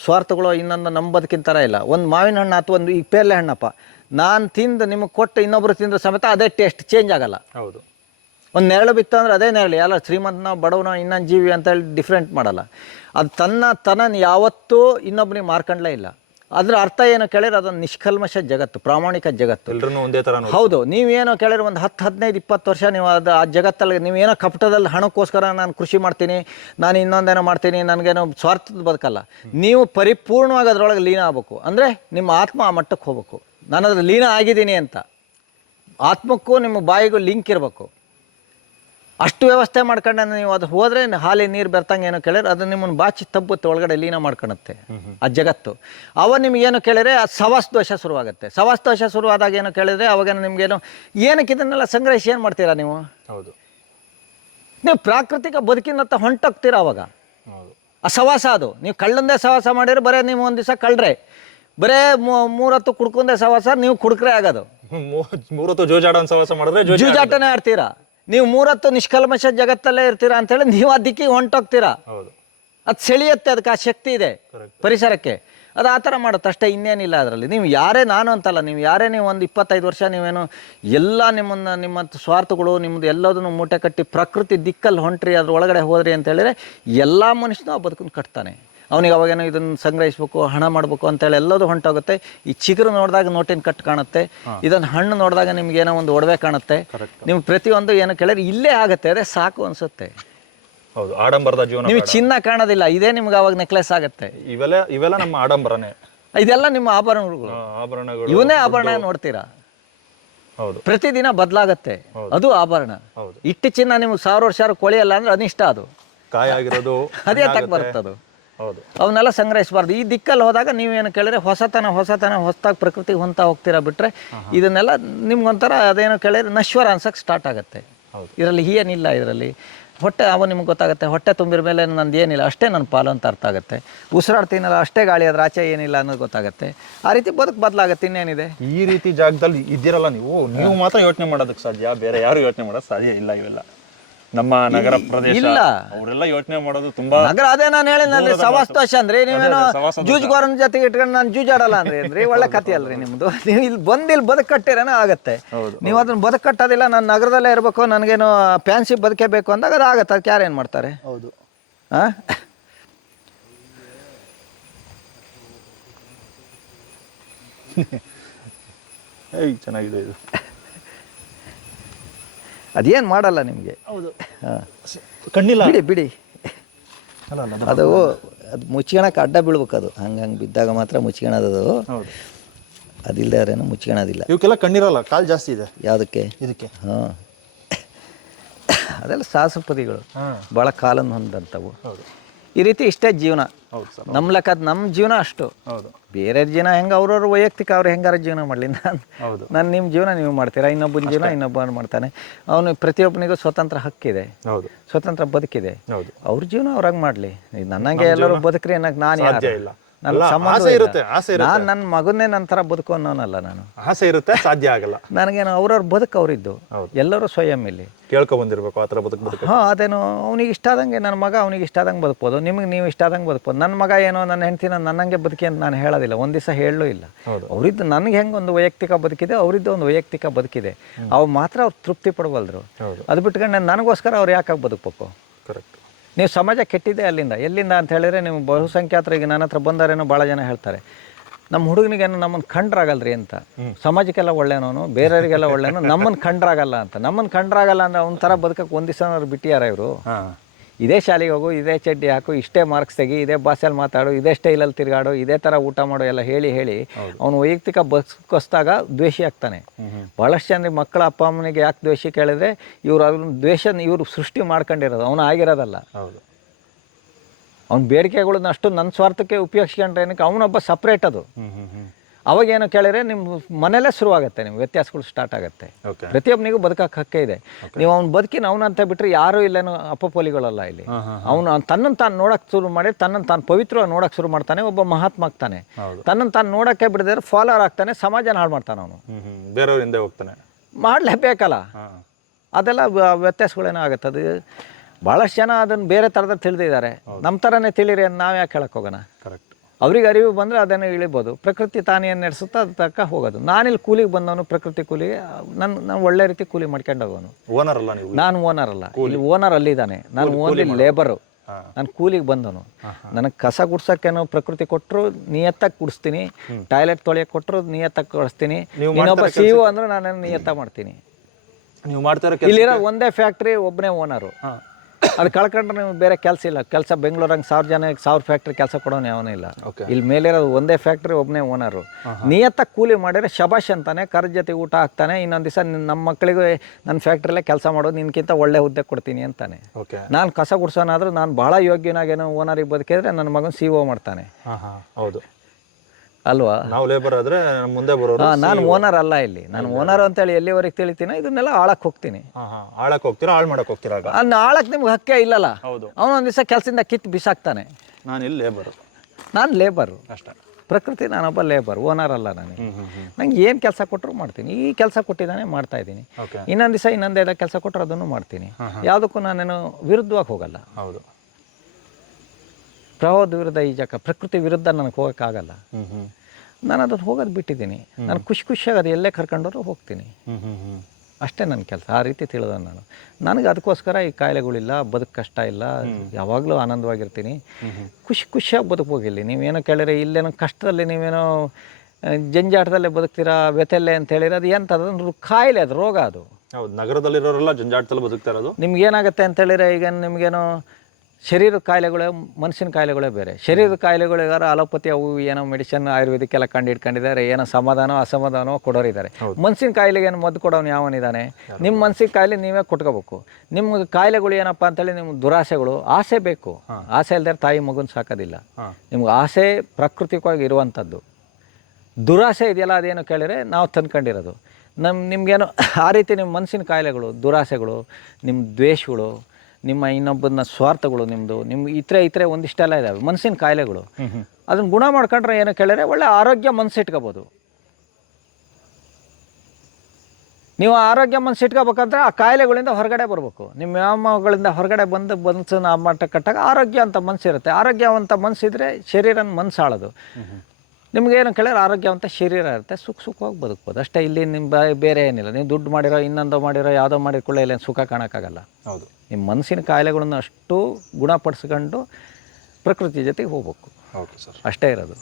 ಸ್ವಾರ್ಥಗಳು ಇನ್ನೊಂದು ನಂಬೋದಕ್ಕಿಂತ ಥರ ಇಲ್ಲ. ಒಂದು ಮಾವಿನ ಹಣ್ಣು ಅಥವಾ ಒಂದು ಈ ಪೇರ್ಲೆ ಹಣ್ಣಪ್ಪ ನಾನು ತಿಂದು ನಿಮಗೆ ಕೊಟ್ಟು ಇನ್ನೊಬ್ರು ತಿಂದ್ರೆ ಸಮೇತ ಅದೇ ಟೇಸ್ಟ್ ಚೇಂಜ್ ಆಗಲ್ಲ. ಹೌದು. ಒಂದು ನೆರಳು ಬಿತ್ತು ಅಂದರೆ ಅದೇ ನೆರಳು, ಎಲ್ಲ ಶ್ರೀಮಂತನ ಬಡವನ ಇನ್ನೊಂದು ಜೀವಿ ಅಂತೇಳಿ ಡಿಫ್ರೆಂಟ್ ಮಾಡಲ್ಲ. ಅದು ತನ್ನ ಯಾವತ್ತೂ ಇನ್ನೊಬ್ಬನಿಗೆ ಮಾರ್ಕೊಂಡ್ಲೇ ಇಲ್ಲ. ಅದ್ರ ಅರ್ಥ ಏನು ಕೇಳಿದ್ರೆ ಅದೊಂದು ನಿಷ್ಕಲ್ಮಶ ಜಗತ್ತು, ಪ್ರಾಮಾಣಿಕ ಜಗತ್ತು. ಒಂದೇ ಥರ. ಹೌದು. ನೀವೇನೋ ಕೇಳಿದ್ರೆ ಒಂದು 10, 15, 20 ವರ್ಷ ನೀವು ಆ ಜಗತ್ತಲ್ಲಿ ನೀವೇನೋ ಕಪಟದಲ್ಲಿ ಹಣಕ್ಕೋಸ್ಕರ ನಾನು ಕೃಷಿ ಮಾಡ್ತೀನಿ, ನಾನು ಇನ್ನೊಂದೇನೋ ಮಾಡ್ತೀನಿ, ನನಗೇನೋ ಸ್ವಾರ್ಥದ ಬದುಕಲ್ಲ. ನೀವು ಪರಿಪೂರ್ಣವಾಗಿ ಅದರೊಳಗೆ ಲೀನ ಆಗಬೇಕು. ಅಂದರೆ ನಿಮ್ಮ ಆತ್ಮ ಆ ಮಟ್ಟಕ್ಕೆ ಹೋಗ್ಬೇಕು. ನಾನು ಅದ್ರ ಲೀನ ಆಗಿದ್ದೀನಿ ಅಂತ ಆತ್ಮಕ್ಕೂ ನಿಮ್ಮ ಬಾಯಿಗೂ ಲಿಂಕ್ ಇರಬೇಕು. ಅಷ್ಟು ವ್ಯವಸ್ಥೆ ಮಾಡ್ಕೊಂಡೆ ನೀವು ಅದು ಹೋದರೆ ಹಾಲಿ ನೀರು ಬೆರ್ತಂಗೆ ಏನೋ ಕೇಳಿದ್ರೆ ಅದು ನಿಮ್ಮನ್ನು ಬಾಚಿ ತಬ್ಬುತ್ತೆ, ಒಳಗಡೆ ಲೀನ ಮಾಡ್ಕೊಳುತ್ತೆ ಆ ಜಗತ್ತು. ಅವ ನಿಮಗೇನು ಕೇಳಿದ್ರೆ ಆ ಸವಾಸ ದೋಷ ಶುರುವಾಗುತ್ತೆ. ಸವಾಸ ದೋಷ ಶುರುವಾದಾಗ ಏನು ಕೇಳಿದ್ರೆ ಅವಾಗ ನಿಮಗೇನು ಏನಕ್ಕೆ ಇದನ್ನೆಲ್ಲ ಸಂಗ್ರಹಿಸಿ ಏನು ಮಾಡ್ತೀರಾ ನೀವು? ಹೌದು. ನೀವು ಪ್ರಾಕೃತಿಕ ಬದುಕಿನತ್ತ ಹೊಂಟೋಗ್ತೀರಾ ಅವಾಗ. ಆ ಸವಾಸ ಅದು ನೀವು ಕಳ್ಳಂದೇ ಸವಾಸ ಮಾಡಿದ್ರೆ ಬರೀ ನೀವು ಒಂದು ದಿವಸ ಕಳ್ರೆ, ಬರೇ 3 ಹೊತ್ತು ಕುಡ್ಕೊಂಡೆ ಸವಾಸ, ನೀವು ಕುಡ್ಕ್ರೆ ಆಗೋದು. 3 ಹೊತ್ತು ಜೂಜಾಟ ಸವಾಸ ಮಾಡಿದ್ರೆ ಜೂಜಾಟನೇ ಆಡ್ತೀರಾ ನೀವು. 3 ಹೊತ್ತು ನಿಷ್ಕಲ್ಮಶ ಜಗತ್ತಲ್ಲೇ ಇರ್ತೀರಾ ಅಂತೇಳಿ ನೀವು ಆ ದಿಕ್ಕಿಗೆ ಹೊಂಟೋಗ್ತೀರಾ. ಅದು ಸೆಳೆಯುತ್ತೆ, ಅದಕ್ಕೆ ಆ ಶಕ್ತಿ ಇದೆ ಪರಿಸರಕ್ಕೆ. ಅದು ಆ ಥರ ಮಾಡುತ್ತೆ ಅಷ್ಟೇ, ಇನ್ನೇನಿಲ್ಲ ಅದರಲ್ಲಿ. ನೀವು ಯಾರೇ, ನಾನು ಅಂತಲ್ಲ, ನೀವು ಯಾರೇ, ನೀವು ಒಂದು 25 ವರ್ಷ ನೀವೇನು ಎಲ್ಲ ನಿಮ್ಮ ಸ್ವಾರ್ಥಗಳು ನಿಮ್ಮದು ಎಲ್ಲದನ್ನು ಮೂಟೆ ಕಟ್ಟಿ ಪ್ರಕೃತಿ ದಿಕ್ಕಲ್ಲಿ ಹೊಂಟ್ರಿ, ಅದ್ರ ಒಳಗಡೆ ಹೋದ್ರಿ ಅಂತ ಹೇಳಿದ್ರೆ ಎಲ್ಲ ಮನುಷ್ಯನೂ ಆ ಬದುಕನ್ನು ಕಟ್ತಾನೆ. ಅವನಿಗೆ ಅವಾಗೇನೋ ಇದನ್ನು ಸಂಗ್ರಹಿಸ್ಬೇಕು, ಹಣ ಮಾಡಬೇಕು ಅಂತೇಳಿ ಎಲ್ಲದೂ ಹೊಂಟೋಗುತ್ತೆ. ಈ ಚಿಗುರು ನೋಡಿದಾಗ ನೋಟಿನ ಕಟ್ಟು ಕಾಣುತ್ತೆ, ಇದನ್ನು ಹಣ್ಣು ನೋಡಿದಾಗ ನಿಮ್ಗೇನೋ ಒಂದು ಒಡವೆ ಕಾಣುತ್ತೆ. ನೀವು ಪ್ರತಿಯೊಂದು ಏನು ಕೇಳಿದ್ರೆ ಇಲ್ಲೇ ಆಗುತ್ತೆ, ಅದೇ ಸಾಕು ಅನ್ಸುತ್ತೆ. ಹೌದು, ಆಡಂಬರದ ಜೀವನ. ನೀವು ಚಿನ್ನ ಕಾಣೋದಿಲ್ಲ, ಇದೇ ನಿಮ್ಗೆ ಅವಾಗ ನೆಕ್ಲೆಸ್ ಆಗುತ್ತೆ. ಇವೆಲ್ಲ ನಮ್ಮ ಆಡಂಬರನೇ. ಇದೆಲ್ಲ ನಿಮ್ಮ ಆಭರಣಗಳು. ಇವನ್ನೇ ಆಭರಣ ನೋಡ್ತೀರಾ. ಹೌದು. ಪ್ರತಿದಿನ ಬದಲಾಗತ್ತೆ, ಅದು ಆಭರಣ. ಇಟ್ಟು ಚಿನ್ನ ನಿಮ್ಗೆ 1000 ವರ್ಷ ಕೊಳೆಯಲ್ಲ ಅಂದ್ರೆ ಅನಿಷ್ಟ, ಅದು ಕಾಯಾಗಿರೋದು ಅದೇ ತಕ್ಕ ಬರುತ್ತದು. ಅವನ್ನೆಲ್ಲ ಸಂಗ್ರಹಿಸಬಾರ್ದು. ಈ ದಿಕ್ಕಲ್ಲಿ ಹೋದಾಗ ನೀವೇನು ಕೇಳಿದ್ರೆ ಹೊಸತಾಗಿ ಪ್ರಕೃತಿಗೆ ಹೊಂತ ಹೋಗ್ತೀರಾ. ಬಿಟ್ರೆ ಇದನ್ನೆಲ್ಲ ನಿಮ್ಗೊಂಥರ ಅದೇನೋ ಕೇಳಿದ್ರೆ ನಶ್ವರ ಅನ್ಸಕ್ಕೆ ಸ್ಟಾರ್ಟ್ ಆಗುತ್ತೆ. ಇದರಲ್ಲಿ ಏನಿಲ್ಲ. ಇದರಲ್ಲಿ ಹೊಟ್ಟೆ ನಿಮ್ಗೆ ಗೊತ್ತಾಗುತ್ತೆ, ಹೊಟ್ಟೆ ತುಂಬಿರ ಮೇಲೆ ನಂದು ಏನಿಲ್ಲ, ಅಷ್ಟೇ ನನ್ನ ಪಾಲು ಅಂತ ಅರ್ಥ ಆಗುತ್ತೆ. ಉಸಿರಾಡ್ತೀನಲ್ಲ ಅಷ್ಟೇ ಗಾಳಿ, ಅದ್ರ ಆಚೆ ಏನಿಲ್ಲ ಅನ್ನೋದು ಗೊತ್ತಾಗುತ್ತೆ. ಆ ರೀತಿ ಬದುಕು ಬದಲಾಗುತ್ತೆ, ಇನ್ನೇನಿದೆ. ಈ ರೀತಿ ಜಾಗದಲ್ಲಿ ಇದ್ದೀರಲ್ಲ ನೀವು ಮಾತ್ರ ಯೋಚನೆ ಮಾಡೋದಕ್ಕೆ ಸಾಧ್ಯ, ಬೇರೆ ಯಾರು ಯೋಚನೆ ಮಾಡೋದು ಸಾಧ್ಯ ಇಲ್ಲ. ಇವೆಲ್ಲ ನಮ್ಮ ನಗರ ಪ್ರದೇಶ ಇಲ್ಲ, ಅವರೆಲ್ಲ ಯೋಚನೆ ಮಾಡೋದು ತುಂಬಾ ನಗರ. ಅದೇ ನಾನು ಹೇಳಿದ್ನಲ್ಲಿ ಸವಾಸ್ತೋಷ ಅಂದ್ರೆ ನೀವೇನೋ ಜೂಜ್ಗೋರನ ಜೊತೆಗೆ ಇಟ್ಕೊಂಡು ನಾನು ಜೂಜಾಡಲ್ಲ ಅಂದ್ರೆ ಒಳ್ಳೆ ಕಥೆ ಅಲ್ರಿ ನಿಮ್ದು. ನೀವು ಇಲ್ಲಿ ಬದುಕು ಕಟ್ಟಿರೇನೋ ಆಗತ್ತೆ. ನೀವು ಅದನ್ನ ಬದುಕು ಕಟ್ಟೋದಿಲ್ಲ, ನಾನು ನಗರದಲ್ಲೇ ಇರಬೇಕು, ನನಗೇನು ಫ್ಯಾನ್ಸಿ ಬದುಕೇ ಬೇಕು ಅಂದಾಗ ಅದು ಆಗತ್ತೆ. ಅದಕ್ಕೆ ಯಾರೇನು ಮಾಡ್ತಾರೆ? ಹೌದು. ಹಾಂ ಏಯ್ ಚೆನ್ನಾಗಿದೆ ಇದು. ಅದೇನು ಮಾಡಲ್ಲ ನಿಮಗೆ. ಹೌದು. ಹಾಂ ಕಣ್ಣಿಲ್ಲ. ಬಿಡಿ ಬಿಡಿ, ಅಲ್ಲ ಅದು ಮುಚ್ಕೊಳಕ್ಕೆ ಅಡ್ಡ ಬೀಳ್ಬೇಕು. ಅದು ಹಂಗೆ ಬಿದ್ದಾಗ ಮಾತ್ರ ಮುಚ್ಕೊಳೋದು. ಹೌದು. ಅದಿಲ್ಲದೆ ಅವರೇನು ಮುಚ್ಕೊಳೋದಿಲ್ಲ. ಇವಕ್ಕೆಲ್ಲ ಕಣ್ಣಿರಲ್ಲ, ಕಾಲು ಜಾಸ್ತಿ ಇದೆ ಯಾವುದಕ್ಕೆ? ಇದಕ್ಕೆ. ಹಾಂ ಅದೆಲ್ಲ ಸಾಹಸಪದಿಗಳು, ಭಾಳ ಕಾಲನ್ನು ಹೊಂದಂಥವು. ಹೌದು. ಈ ರೀತಿ ಇಷ್ಟೇ ಜೀವನ. ಹೌದು ಸರ್. ನಮ್ಮ ಲೆಕ್ಕದ ನಮ್ಮ ಜೀವನ ಅಷ್ಟು. ಹೌದು. ಬೇರೆ ಜೀವನ ಹೆಂಗೆ ಅವ್ರವ್ರ ವೈಯಕ್ತಿಕ ಅವ್ರು ಹೆಂಗಾರ ಜೀವನ ಮಾಡಲಿ. ಹೌದು. ನಾನು ನಿಮ್ಮ ಜೀವನ ನೀವು ಮಾಡ್ತೀರಾ, ಇನ್ನೊಬ್ಬನ ಜೀವನ ಇನ್ನೊಬ್ಬ ಮಾಡ್ತಾನೆ. ಅವನು ಪ್ರತಿಯೊಬ್ಬನಿಗೂ ಸ್ವತಂತ್ರ ಹಕ್ಕಿದೆ, ಹೌದು. ಸ್ವತಂತ್ರ ಬದುಕಿದೆ. ಹೌದು. ಅವ್ರ ಜೀವನ ಅವ್ರಾಗ ಮಾಡಲಿ. ನನಗೆ ಎಲ್ಲರೂ ಬದುಕ್ರಿ ಅನ್ನೋಕೆ ನಾನು ಸಾಧ್ಯ ಇಲ್ಲ. ನನ್ನ ಆಸೆ ಇರುತ್ತೆ, ಆಸೆ ಇರುತ್ತೆ. ನಾನು ನನ್ನ ಮಗನ್ನೇ ನನ್ನ ಥರ ಬದುಕು ಅನ್ನೋನಲ್ಲ ನಾನು. ಆಸೆ ಇರುತ್ತೆ, ಸಾಧ್ಯ ಆಗಲ್ಲ. ನನಗೇನು ಅವ್ರವ್ರ ಬದುಕು ಅವರಿದ್ದು. ಎಲ್ಲರೂ ಸ್ವಯಂ ಇಲ್ಲಿ ಕೇಳ್ಕೊ ಬಂದಿರ್ಬೇಕು ಆ ಥರ ಬದುಕು. ಹಾಂ ಅದೇನೋ ಅವ್ನಿಗೆ ಇಷ್ಟ ಆದಂಗೆ, ನನ್ನ ಮಗ ಅವ್ನಿಗೆ ಇಷ್ಟ ಆದಂಗೆ ಬದುಕ್ಬೋದು, ನಿಮಗೆ ನೀವು ಇಷ್ಟ ಆದಂಗೆ ಬದುಕ್ಬೋದು. ನನ್ನ ಮಗ ಏನೋ ನನ್ನ ಹೆಂಡ್ತಿನ ನನ್ನಂಗೆ ಬದುಕಿ ಅಂತ ನಾನು ಹೇಳೋದಿಲ್ಲ, ಒಂದು ದಿವಸ ಹೇಳಲೂ ಇಲ್ಲ. ಅವರಿದ್ದು ನನಗೆ ಹೆಂಗೆ ಒಂದು ವೈಯಕ್ತಿಕ ಬದುಕಿದೆ, ಅವರಿದ್ದು ಒಂದು ವೈಯಕ್ತಿಕ ಬದುಕಿದೆ. ಅವು ಮಾತ್ರ ಅವ್ರು ತೃಪ್ತಿ ಪಡಬಲ್ರು. ಅದು ಬಿಟ್ಕೊಂಡು ನನಗೋಸ್ಕರ ಅವ್ರು ಯಾಕಾಗಿ ಬದುಕಬೇಕು? ಕರೆಕ್ಟ್. ನೀವು ಸಮಾಜ ಕೆಟ್ಟಿದೆ ಅಲ್ಲಿಂದ. ಎಲ್ಲಿಂದ ಅಂತ ಹೇಳಿದ್ರೆ, ನೀವು ಬಹುಸಂಖ್ಯಾತರಿಗೆ ನನ್ನ ಹತ್ರ ಬಂದಾರೇನೋ ಭಾಳ ಜನ ಹೇಳ್ತಾರೆ, ನಮ್ಮ ಹುಡುಗನಿಗೇನು ನಮ್ಮನ್ನು ಕಂಡ್ರಾಗಲ್ರಿ ಅಂತ. ಸಮಾಜಕ್ಕೆಲ್ಲ ಒಳ್ಳೆನವನು, ಬೇರೆಯವರಿಗೆಲ್ಲ ಒಳ್ಳೆನೋ, ನಮ್ಮನ್ನು ಕಂಡ್ರಾಗಲ್ಲ ಅಂತ. ನಮ್ಮನ್ನು ಕಂಡ್ರಾಗಲ್ಲ ಅಂದ್ರೆ ಅವ್ನ ಥರ ಬದುಕಕ್ಕೆ ಒಂದು ದಿವಸ ಬಿಟ್ಟಿಯಾರ ಇವರು. ಇದೇ ಶಾಲೆಗೆ ಹೋಗು, ಇದೇ ಚಡ್ಡಿ ಹಾಕು, ಇಷ್ಟೇ ಮಾರ್ಕ್ಸ್ ತೆಗಿ, ಇದೇ ಭಾಷೆಯಲ್ಲಿ ಮಾತಾಡು, ಇದೇ ಸ್ಟೈಲಲ್ಲಿ ತಿರುಗಾಡು, ಇದೇ ಥರ ಊಟ ಮಾಡು ಎಲ್ಲ ಹೇಳಿ ಅವನು ವೈಯಕ್ತಿಕ ಬದುಕಿಸ್ದಾಗ ದ್ವೇಷಿ ಆಗ್ತಾನೆ. ಭಾಳಷ್ಟು ಜನರಿಗೆ ಮಕ್ಕಳ ಅಪ್ಪ ಅಮ್ಮನಿಗೆ ಯಾಕೆ ದ್ವೇಷಿ ಕೇಳಿದ್ರೆ, ಇವರು ಅದನ್ನ ದ್ವೇಷ ಇವರು ಸೃಷ್ಟಿ ಮಾಡ್ಕೊಂಡಿರೋದು, ಅವನು ಆಗಿರೋದಲ್ಲ. ಅವ್ನ ಬೇಡಿಕೆಗಳನ್ನ ಅಷ್ಟು ನನ್ನ ಸ್ವಾರ್ಥಕ್ಕೆ ಉಪಯೋಗಿಸ್ಕೊಂಡ್ರೆ ಏನಕ್ಕೆ ಅವನೊಬ್ಬ ಸಪ್ರೇಟ್. ಅದು ಅವಾಗೇನು ಕೇಳಿದ್ರೆ ನಿಮ್ಮ ಮನೇಲೇ ಶುರುವಾಗುತ್ತೆ, ನಿಮ್ಮ ವ್ಯತ್ಯಾಸಗಳು ಸ್ಟಾರ್ಟ್ ಆಗುತ್ತೆ. ಪ್ರತಿಯೊಬ್ಬನಿಗೂ ಬದುಕಕ್ಕೆ ಹಕ್ಕೆ ಇದೆ. ನೀವು ಅವ್ನು ಬದುಕಿನ ಅವನಂತ ಬಿಟ್ಟರೆ ಯಾರೂ ಇಲ್ಲೇನೋ ಅಪಪೋಲಿಗಳಲ್ಲ ಇಲ್ಲಿ. ಅವನು ತನ್ನನ್ನು ತಾನು ನೋಡೋಕೆ ಶುರು ಮಾಡಿ, ತನ್ನನ್ನು ತಾನು ಪವಿತ್ರವಾಗಿ ನೋಡೋಕೆ ಶುರು ಮಾಡ್ತಾನೆ. ಒಬ್ಬ ಮಹಾತ್ಮ ಆಗ್ತಾನೆ. ತನ್ನನ್ನು ತಾನು ನೋಡೋಕ್ಕೆ ಬಿಡದಿದ್ರೆ ಫಾಲೋವರ್ ಆಗ್ತಾನೆ, ಸಮಾಜನ ಹಾಳು ಮಾಡ್ತಾನೆ. ಅವನು ಬೇರೆಯವ್ರ ಹಿಂದೆ ಹೋಗ್ತಾನೆ, ಮಾಡಲೇಬೇಕಲ್ಲ. ಅದೆಲ್ಲ ವ್ಯತ್ಯಾಸಗಳೇನೋ ಆಗುತ್ತೆ. ಅದು ಭಾಳಷ್ಟು ಜನ ಅದನ್ನು ಬೇರೆ ಥರದ ತಿಳಿದಿದ್ದಾರೆ. ನಮ್ಮ ಥರನೇ ತಿಳಿರಿ ಅಂತ ನಾವು ಯಾಕೆ ಹೇಳಕ್ಕೆ ಹೋಗೋಣ? ಕರೆಕ್ಟ್. ಅವ್ರಿಗೆ ಅರಿವು ಬಂದರೆ ಅದನ್ನು ಇಳಿಬೋದು. ಪ್ರಕೃತಿ ತಾನೇನು ನಡೆಸುತ್ತೋ ಅದು ತಕ್ಕ ಹೋಗೋದು. ನಾನಿಲ್ಲಿ ಕೂಲಿಗೆ ಬಂದವನು, ಪ್ರಕೃತಿ ಕೂಲಿಗೆ. ನಾನು ಒಳ್ಳೆ ರೀತಿ ಕೂಲಿ ಮಾಡ್ಕೊಂಡವನು. ಓನರ್ ಅಲ್ಲ ನೀವು? ನಾನು ಓನರ್ ಅಲ್ಲ, ಇಲ್ಲಿ ಓನರ್ ಅಲ್ಲಿದ್ದಾನೆ. ನಾನು ಓನ್ಲಿ ಲೇಬರು. ನಾನು ಕೂಲಿಗೆ ಬಂದವನು. ನನಗೆ ಕಸ ಗುಡ್ಸೋಕ್ಕೇನೋ ಪ್ರಕೃತಿ ಕೊಟ್ಟರು ನಿಯತ್ತಾಗಿ ಗುಡಿಸ್ತೀನಿ, ಟಾಯ್ಲೆಟ್ ತೊಳೆಯಕ್ಕೆ ಕೊಟ್ಟರು ನಿಯತ್ತಾಗಿ ಕೊಡಿಸ್ತೀನಿ. ಇನ್ನೊಬ್ಬ CEO ಅಂದ್ರೆ ನಾನು ನಿಯತ್ತಾಗಿ ಮಾಡ್ತೀನಿ. ನೀವು ಮಾಡ್ತಾರೆ ಇಲ್ಲಿರೋ ಒಂದೇ ಫ್ಯಾಕ್ಟ್ರಿ, ಒಬ್ಬನೇ ಓನರು. ಅದು ಕಳ್ಕೊಂಡ್ರೆ ನೀವು ಬೇರೆ ಕೆಲಸ ಇಲ್ಲ. ಕೆಲಸ ಬೆಂಗಳೂರಂಗೆ 1000 ಜನಕ್ಕೆ 1000 ಫ್ಯಾಕ್ಟ್ರಿ ಕೆಲಸ ಕೊಡೋನು ಯಾವನೂ ಇಲ್ಲ. ಇಲ್ಲಿ ಮೇಲಿರೋದು ಒಂದೇ ಫ್ಯಾಕ್ಟ್ರಿ, ಒಬ್ಬನೇ ಓನರು. ನಿಯತ್ತಾಗಿ ಕೂಲಿ ಮಾಡಿದ್ರೆ ಶಬಾಷ್ ಅಂತಾನೆ, ಕರ ಜೊತೆ ಊಟ ಹಾಕ್ತಾನೆ. ಇನ್ನೊಂದು ದಿವಸ ನಮ್ಮ ಮಕ್ಕಳಿಗೂ ನನ್ನ ಫ್ಯಾಕ್ಟ್ರಿಯಲ್ಲೇ ಕೆಲಸ ಮಾಡೋದು, ನಿನ್ಕಿಂತ ಒಳ್ಳೆ ಹುದ್ದೆ ಕೊಡ್ತೀನಿ ಅಂತಾನೆ. ನಾನು ಕಸ ಗುಡ್ಸೋನಾದ್ರೂ ನಾನು ಭಾಳ ಯೋಗ್ಯನಾಗೇನೋ ಓನರಿಗೆ ಬದುಕಿದ್ರೆ ನನ್ನ ಮಗನ CEO ಮಾಡ್ತಾನೆ. ಹೌದು ಅಲ್ವಾ? ನಾವು ಲೇಬರ್ ಆದ್ರೆ ಮುಂದೆ ಬರೋರು. ನಾನು ಓನರ್ ಅಲ್ಲ ಇಲ್ಲಿ. ನಾನು ಓನರ್ ಅಂತೇಳಿ ಎಲ್ಲಿವರೆಗೆ ತಿಳಿತೀನಿ, ಇದನ್ನೆಲ್ಲ ಆಳಕ್ಕೆ ಹೋಗ್ತೀನಿ. ಆಳಕ್ಕೆ ಹೋಗ್ತೀರಾ, ಹಾಳು ಮಾಡಕ್ಕೆ ಹೋಗ್ತೀರಾ? ಆಳಕ್ಕೆ ನಿಮ್ಗೆ ಹಕ್ಕೆ ಇಲ್ಲಲ್ಲ. ಹೌದು. ಅವನೊಂದು ದಿವಸ ಕೆಲಸದಿಂದ ಕಿತ್ತು ಬಿಸಾಕ್ತಾನೆ. ನಾನು ಇಲ್ಲಿ ಲೇಬರು. ನಾನು ಲೇಬರು ಅಷ್ಟೇ. ಪ್ರಕೃತಿ ನಾನೊಬ್ಬ ಲೇಬರ್, ಓನರ್ ಅಲ್ಲ. ನಂಗೆ ಏನು ಕೆಲಸ ಕೊಟ್ಟರು ಮಾಡ್ತೀನಿ. ಈ ಕೆಲಸ ಕೊಟ್ಟಿದ್ದಾನೆ ಮಾಡ್ತಾ ಇದ್ದೀನಿ. ಇನ್ನೊಂದು ದಿವಸ ಇನ್ನೊಂದು ಕೆಲಸ ಕೊಟ್ಟರು ಅದನ್ನು ಮಾಡ್ತೀನಿ. ಯಾವುದಕ್ಕೂ ನಾನೇನು ವಿರುದ್ಧವಾಗಿ ಹೋಗಲ್ಲ. ಹೌದು. ಪ್ರವಾಹದ ವಿರುದ್ಧ ಈಜಾಕ, ಪ್ರಕೃತಿ ವಿರುದ್ಧ ನನಗೆ ಹೋಗೋಕ್ಕಾಗಲ್ಲ. ನಾನು ಅದನ್ನು ಹೋಗೋದು ಬಿಟ್ಟಿದ್ದೀನಿ. ನಾನು ಖುಷಿಯಾಗಿ ಅದು ಎಲ್ಲೇ ಕರ್ಕೊಂಡವರು ಹೋಗ್ತೀನಿ. ಅಷ್ಟೇ ನನ್ನ ಕೆಲಸ. ಆ ರೀತಿ ತಿಳಿದ ನಾನು. ನನಗೆ ಅದಕ್ಕೋಸ್ಕರ ಈ ಕಾಯಿಲೆಗಳಿಲ್ಲ, ಬದುಕು ಕಷ್ಟ ಇಲ್ಲ, ಯಾವಾಗಲೂ ಆನಂದವಾಗಿರ್ತೀನಿ. ಖುಷಿಯಾಗಿ ಬದುಕೋಗಿಲ್ಲ. ನೀವೇನೋ ಕೇಳಿದ್ರೆ ಇಲ್ಲೇನೋ ಕಷ್ಟದಲ್ಲಿ ನೀವೇನೋ ಜಂಜಾಟದಲ್ಲೇ ಬದುಕ್ತೀರಾ, ವ್ಯಥೆಲ್ಲೇ ಅಂತ ಹೇಳಿದ್ರೆ ಅದು ಎಂಥದ್ದು ಕಾಯಿಲೆ, ಅದು ರೋಗ. ಅದು ಹೌದು. ನಗರದಲ್ಲಿರೋರೆಲ್ಲ ಜಂಜಾಟದಲ್ಲಿ ಬದುಕ್ತಾ ಇರೋದು. ನಿಮ್ಗೇನಾಗುತ್ತೆ ಅಂತ ಹೇಳಿದ್ರೆ, ಈಗ ನಿಮಗೇನೋ ಶರೀರದ ಕಾಯಿಲೆಗಳೇ, ಮನಸ್ಸಿನ ಕಾಯಿಲೆಗಳೇ ಬೇರೆ. ಶರೀರದ ಕಾಯಿಲೆಗಳಿಗಾರ ಅಲೋಪತಿ ಅವು ಏನೋ ಮೆಡಿಸಿನ್ ಆಯುರ್ವೇದಿಕ್ ಎಲ್ಲ ಕಂಡಿಡ್ಕೊಂಡಿದ್ದಾರೆ. ಏನೋ ಸಮಾಧಾನ ಅಸಮಾಧಾನ ಕೊಡೋರಿದ್ದಾರೆ. ಮನಸ್ಸಿನ ಕಾಯಿಲೆಗೆ ಏನು ಮದ್ದು ಕೊಡೋನು ಯಾವನಿದ್ದಾನೆ? ನಿಮ್ಮ ಮನಸ್ಸಿನ ಕಾಯಿಲೆ ನೀವೇ ಕೊಟ್ಕೋಬೇಕು. ನಿಮ್ಗೆ ಕಾಯಿಲೆಗಳು ಏನಪ್ಪ ಅಂತೇಳಿ ನಿಮ್ಗೆ ದುರಾಸೆಗಳು, ಆಸೆ ಬೇಕು. ಆಸೆ ಇಲ್ಲದೆ ತಾಯಿ ಮಗುನ ಸಾಕೋದಿಲ್ಲ. ನಿಮ್ಗೆ ಆಸೆ ಪ್ರಾಕೃತಿಕವಾಗಿ ಇರುವಂಥದ್ದು. ದುರಾಸೆ ಇದೆಯಲ್ಲ, ಅದೇನು ಕೇಳಿದ್ರೆ ನಾವು ತಂದ್ಕೊಂಡಿರೋದು. ನಿಮಗೇನೋ ಆ ರೀತಿ ನಿಮ್ಮ ಮನಸ್ಸಿನ ಕಾಯಿಲೆಗಳು, ದುರಾಸೆಗಳು, ನಿಮ್ಮ ದ್ವೇಷಗಳು, ನಿಮ್ಮ ಇನ್ನೊಬ್ಬನ ಸ್ವಾರ್ಥಗಳು, ನಿಮ್ಗೆ ಇತರೆ ಒಂದಿಷ್ಟೆಲ್ಲ ಇದ್ದಾವೆ ಮನಸ್ಸಿನ ಕಾಯಿಲೆಗಳು. ಅದನ್ನು ಗುಣ ಮಾಡ್ಕೊಂಡ್ರೆ ಏನೋ ಕೇಳಿದ್ರೆ ಒಳ್ಳೆ ಆರೋಗ್ಯ ಮನಸ್ಸಿಟ್ಕೋಬೋದು. ನೀವು ಆರೋಗ್ಯ ಮನಸ್ಸಿಟ್ಕೋಬೇಕಂದ್ರೆ ಆ ಕಾಯಿಲೆಗಳಿಂದ ಹೊರಗಡೆ ಬರಬೇಕು. ನಿಮ್ಮ ವ್ಯಾಯಾಮಗಳಿಂದ ಹೊರಗಡೆ ಬಂದು ಮನಸ್ಸನ್ನು ಆ ಮಟ್ಟ ಕಟ್ಟಾಗ ಆರೋಗ್ಯವಂತ ಮನಸ್ಸಿರುತ್ತೆ. ಆರೋಗ್ಯವಂತ ಮನಸ್ಸಿದ್ರೆ ಶರೀರನ ಮನಸ್ಸು ಆಳೋದು. ನಿಮಗೇನು ಕೇಳಿದ್ರೆ ಆರೋಗ್ಯವಂತ ಶರೀರ ಇರುತ್ತೆ, ಸುಖವಾಗಿ ಬದುಕ್ಬೋದು ಅಷ್ಟೇ. ಇಲ್ಲಿ ನಿಮ್ಮ ಬೇರೆ ಏನಿಲ್ಲ. ನೀವು ದುಡ್ಡು ಮಾಡಿರೋ, ಇನ್ನೊಂದು ಮಾಡಿರೋ, ಯಾವುದೋ ಮಾಡಿಕೊಳ್ಳೋ ಇಲ್ಲ ಸುಖ ಕಾಣೋಕ್ಕಾಗಲ್ಲ. ಹೌದು. ನಿಮ್ಮ ಮನಸ್ಸಿನ ಕಾಯಿಲೆಗಳನ್ನ ಅಷ್ಟು ಗುಣಪಡಿಸ್ಕೊಂಡು ಪ್ರಕೃತಿ ಜೊತೆಗೆ ಹೋಗ್ಬೇಕು, ಓಕೆ ಸರ್. ಅಷ್ಟೇ ಇರೋದು.